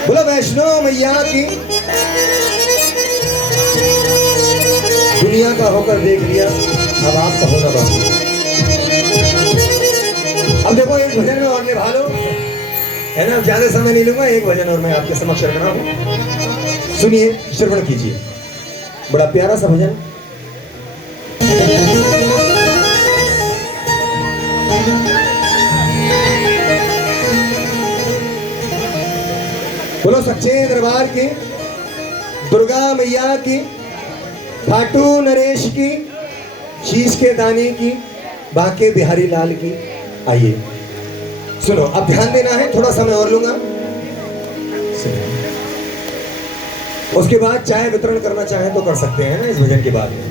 बोलो वैष्णो मैया की। दुनिया का होकर देख लिया, अब आपका होना बाकी। अब देखो एक भजन में और निभा लो, है ना। ज्यादा समय नहीं लूंगा, एक भजन और मैं आपके समक्ष रख रहा हूं, सुनिए, श्रवण कीजिए। बड़ा प्यारा सा भजन। बोलो सच्चे दरबार की, दुर्गा मैया की, फाटू नरेश की, शीश के दानी की, बाके बिहारी लाल की। आइए सुनो, अब ध्यान देना है, थोड़ा समय और लूंगा। उसके बाद चाय वितरण करना चाहे तो कर सकते हैं ना इस भजन के बाद में।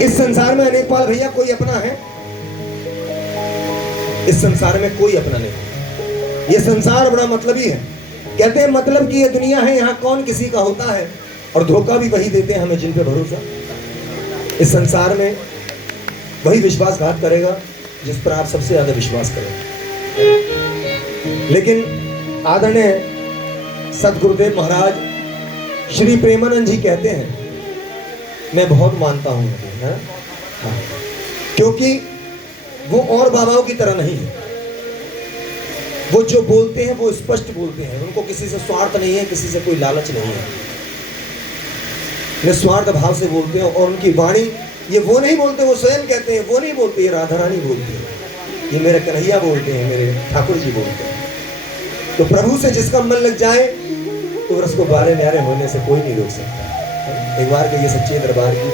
इस संसार में अनेकपाल भैया कोई अपना है? इस संसार में कोई अपना नहीं। ये संसार बड़ा मतलबी है। कहते हैं मतलब की ये दुनिया है, यहाँ कौन किसी का होता है, और धोखा भी वही देते हैं हमें जिन पे भरोसा। इस संसार में वही विश्वासघात करेगा जिस पर आप सबसे ज्यादा विश्वास करें। लेकिन आदरणीय सदगुरुदेव महाराज श्री प्रेमानंद जी कहते हैं, मैं बहुत मानता हूं उनको, हाँ। क्योंकि वो और बाबाओं की तरह नहीं है। वो जो बोलते हैं वो स्पष्ट बोलते हैं, उनको किसी से स्वार्थ नहीं है, किसी से कोई लालच नहीं है, निस्वार्थ भाव से बोलते हैं। और उनकी वाणी, ये वो नहीं बोलते, वो स्वयं कहते हैं, वो नहीं बोलते, ये राधा रानी बोलती है, ये मेरे कन्हैया बोलते हैं, मेरे ठाकुर जी बोलते हैं। तो प्रभु से जिसका मन लग जाए तो उसको बारे न्यारे होने से कोई नहीं रोक सकता। एक बार कहिए सच्चे दरबार की।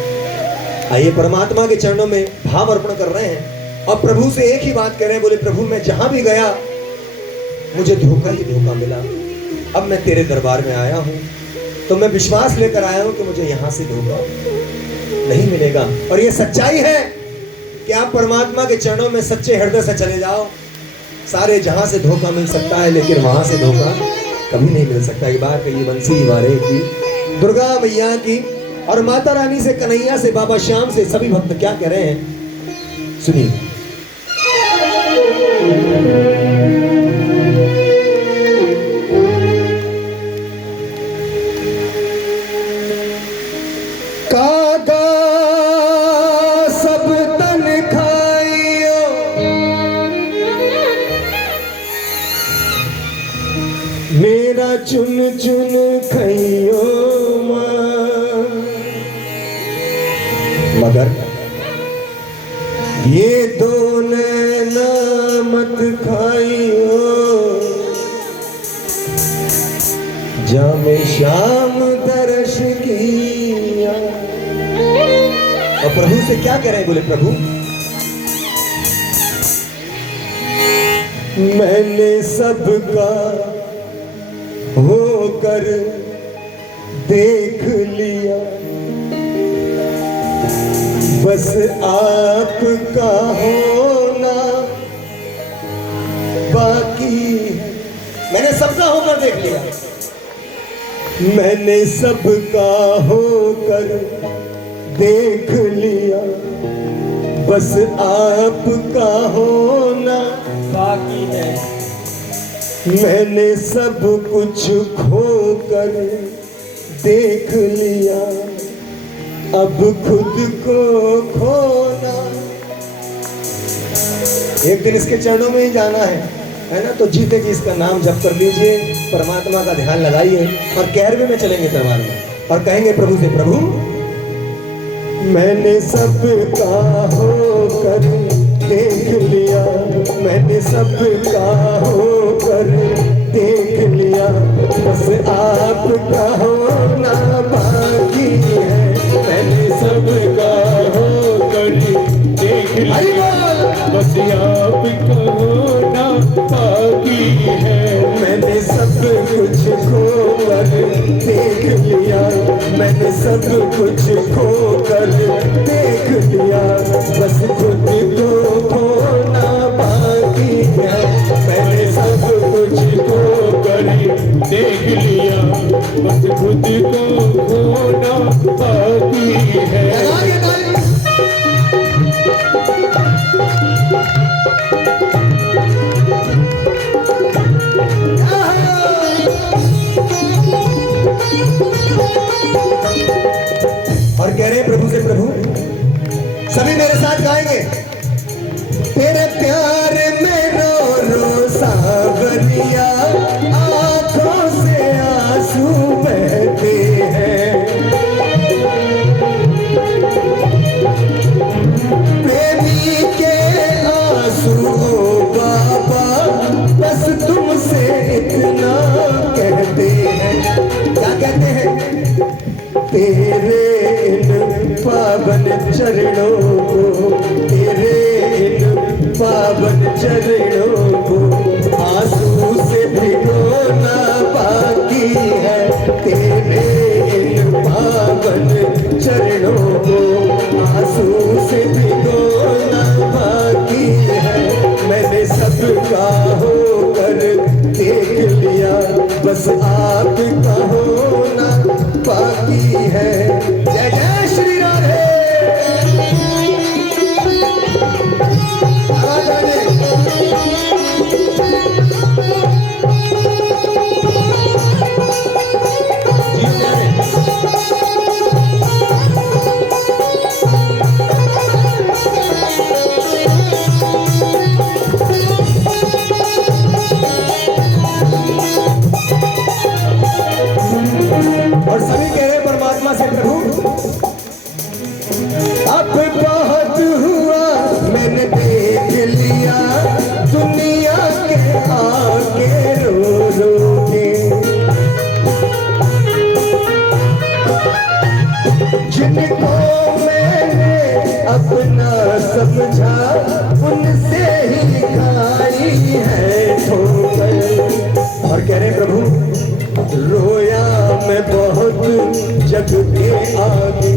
आइए परमात्मा के चरणों में भाव अर्पण कर रहे हैं और प्रभु से एक ही बात कह रहे हैं, बोले प्रभु मैं जहां भी गया मुझे धोखा ही धोखा मिला, अब मैं तेरे दरबार में आया हूं तो मैं विश्वास लेकर आया हूं कि मुझे यहां से धोखा नहीं मिलेगा। और ये सच्चाई है कि आप परमात्मा के चरणों में सच्चे हृदय से चले जाओ, सारे जहां से धोखा मिल सकता है लेकिन वहां से धोखा कभी नहीं मिल सकता। एक बार कहिए बंसी वाले की, दुर्गा मैया की, और माता रानी से, कन्हैया से, बाबा श्याम से सभी भक्त क्या कह रहे हैं सुनिए। कागा सब तन खाइयो, मेरा चुन चुन खाइयो मगर ये दो नैना मत खाइयो। जामे श्याम दर्श किया। और प्रभु से क्या कह रहे हैं? बोले प्रभु मैंने सबका होकर देख लिया, बस आपका होना बाकी है। मैंने सबका होकर देख लिया, मैंने सबका होकर देख लिया, बस आपका होना बाकी है। मैंने सब कुछ खोकर देख लिया, अब खुद को खोना। एक दिन इसके चरणों में ही जाना है ना? तो जीते जी इसका नाम जप कर लीजिए, परमात्मा का ध्यान लगाइए और कैरवे में चलेंगे दरबार में और कहेंगे प्रभु से, प्रभु मैंने सबका होकर देख लिया, मैंने सबका होकर देख लिया, बस आपका होना बाकी है। मैंने सबका होकर देख लिया, बस आपका होना बाकी है। मैंने सब कुछ खोकर देख लिया, मैंने सब कुछ खोकर देख लिया, बस खुद को खोना बाकी है। मैंने सब कुछ खोकर देख लिया, बस खुद को खोना बाकी है। और कह रहे हैं प्रभु से, प्रभु सभी मेरे साथ गाएंगे, तेरे प्यार में रो रो सावरिया, आंखों से आंसू बहते हैं। प्रेमी के आंसू बाबा बस तुमसे इतना कहते हैं। क्या कहते हैं? तेरे इन पावन चरणों को, तेरे इन पावन चरणों को आंसू से भिगोना बाकी है। तेरे इन पावन चरणों को आंसू से भिगोना बाकी है। मैंने सबका होकर देख लिया, बस आपका होना बाकी है। जय जय श्री राधे। और सभी कह रहे परमात्मा से, प्रभु अब बहुत हुआ मैंने देख लिया, दुनिया के आगे रो रो के। जिनको मैंने अपना समझा, उनसे ही खाई है ठोकर। और कह रहे प्रभु रोया मैं बहुत जग के आगे,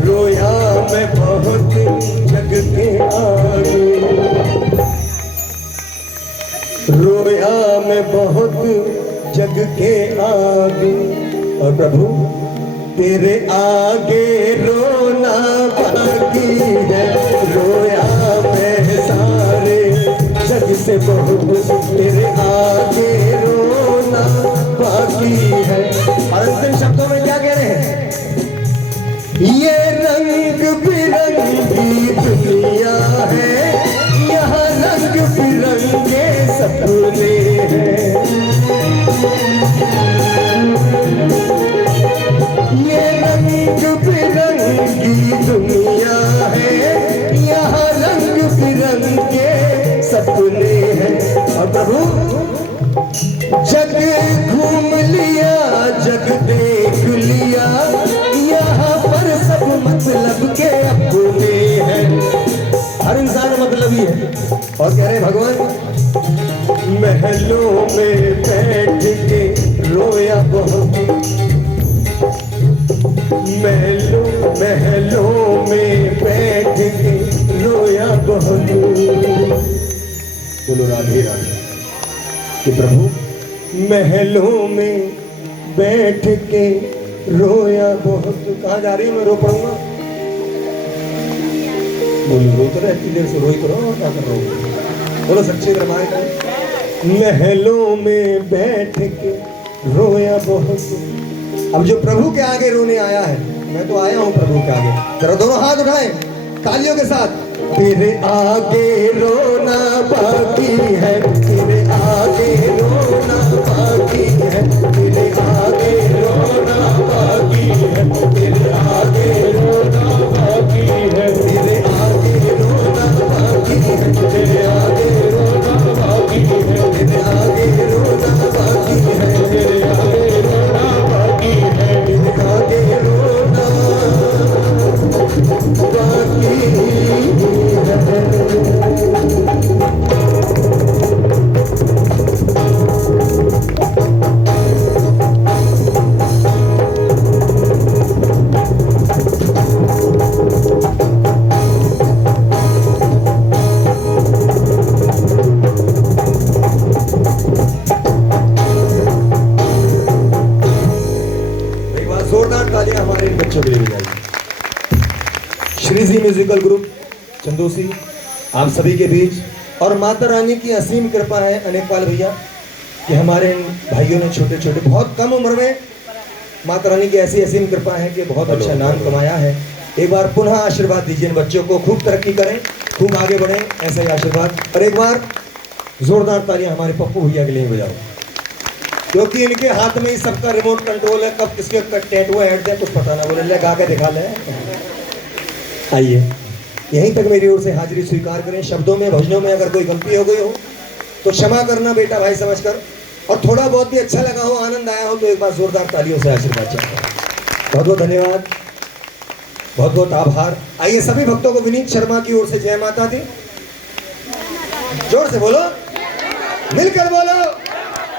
रोया मैं बहुत जग के आगे, रोया मैं बहुत जग के आगे। और प्रभु तेरे आगे रोना बाकी है, रोया मैं सारे जग से बहुत, तेरे आगे रोना बाकी है। और अंतिम शब्दों में क्या कह रहे हैं? ये रंग बिरंगी दुनिया है, यहाँ रंग बिरंगे सपने हैं। ये रंग बिरंगी दुनिया है, यहाँ रंग बिरंगे सपने हैं। और प्रभु जग घूम लिया, जग देख लिया, यहाँ पर सब मतलब के अपने हैं। हर इंसान मतलबी है। और कह रहे भगवान, महलों में बैठ के रोया बहुत, महलों में बैठ के रोया बहुत। बोलो राधे राधे। कि प्रभु महलों में बैठ के रोया बहुत। कहाँ जा रही है? मैं रो पड़ूंगा। बोलो रो तो रहे, इतनी देर से रोई करो, और क्या कर रहा हूँ? बोलो सच्चे दरबार का। महलों में बैठ के रोया बहुत। अब जो प्रभु के आगे रोने आया है, मैं तो आया हूं प्रभु के आगे। जरा दोनों हाथ उठाएं तालियों के साथ। तेरे आगे रोना बाकी है, तेरे आगे रोना बाकी है, तेरे आगे रोना बाकी है, तेरे आगे रोना बाकी है, तेरे आगे रोना बाकी है, तेरे आगे रोना बाकी है, तेरे आगे रोना बाकी है, तेरे आगे रोना बाकी है, तेरे आगे रोना बाकी है। जोरदार तालियां हमारे इन बच्चों के लिए बजाइए। श्री जी म्यूजिकल ग्रुप चंदोसी आप सभी के बीच, और माता रानी की असीम कृपा है अनेकपाल भैया कि हमारे इन भाइयों ने छोटे छोटे बहुत कम उम्र में माता रानी की ऐसी असीम कृपा है कि बहुत अच्छा नाम कमाया है। एक बार पुनः आशीर्वाद दीजिए इन बच्चों को, खूब तरक्की करें, खूब आगे बढ़ें, ऐसा ही आशीर्वाद। और एक बार जोरदार तालियां हमारे पप्पू भैया के लिए बजाओ, क्योंकि इनके हाथ में ही सबका रिमोट कंट्रोल है। कब किसके टैटू ऐड दे कुछ पता ना, बोले ले गा के दिखा ले। आइए यहीं तक मेरी ओर से हाजिरी स्वीकार करें। शब्दों में भजनों में अगर कोई गलती हो गई हो तो क्षमा करना बेटा भाई समझकर, और थोड़ा बहुत भी अच्छा लगा हो, आनंद आया हो तो एक बार जोरदार तालियों से आशीर्वाद चाहता हूं। बहुत बहुत धन्यवाद, बहुत बहुत आभार। आइए सभी भक्तों को विनीत शर्मा की ओर से जय माता दी। जोर से बोलो, मिलकर बोलो,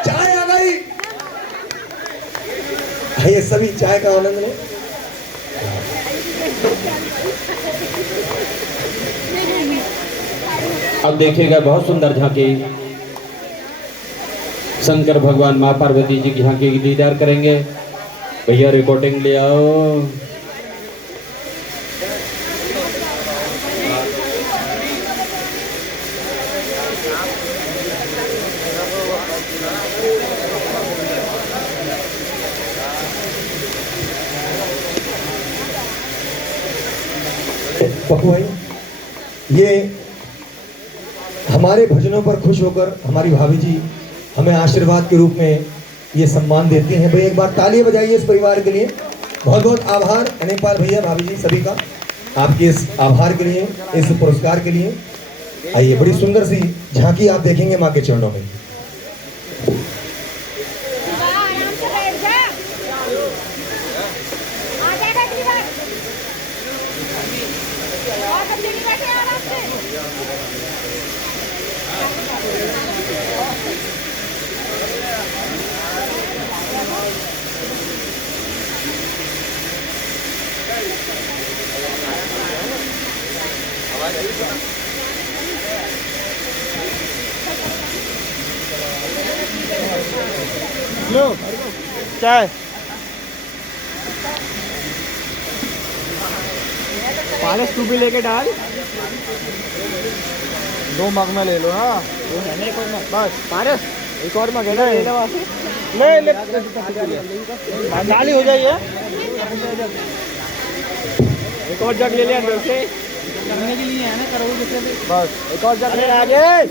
चाय आ गई। आइए सभी चाय का आनंद लें। अब देखिएगा बहुत सुंदर झांकी, शंकर भगवान माँ पार्वती जी की झांकी की दीदार करेंगे। भैया रिकॉर्डिंग ले आओ। पप्पू भाई, ये हमारे भजनों पर खुश होकर हमारी भाभी जी हमें आशीर्वाद के रूप में ये सम्मान देती हैं। भाई एक बार तालियां बजाइए इस परिवार के लिए। बहुत बहुत आभार अनेकपाल भैया, भाभी जी सभी का, आपके इस आभार के लिए, इस पुरस्कार के लिए। आइए बड़ी सुंदर सी झांकी आप देखेंगे माँ के चरणों में। लो चाय। पारस तू भी लेके डाल, 2 मग में ले लो। हाँ बस पारस एक और मग है ना, ले ले डाली हो जाइए। एक और जग ले लिया अंदर से करने के लिए है ना, करो बस एक और जग ले आगे।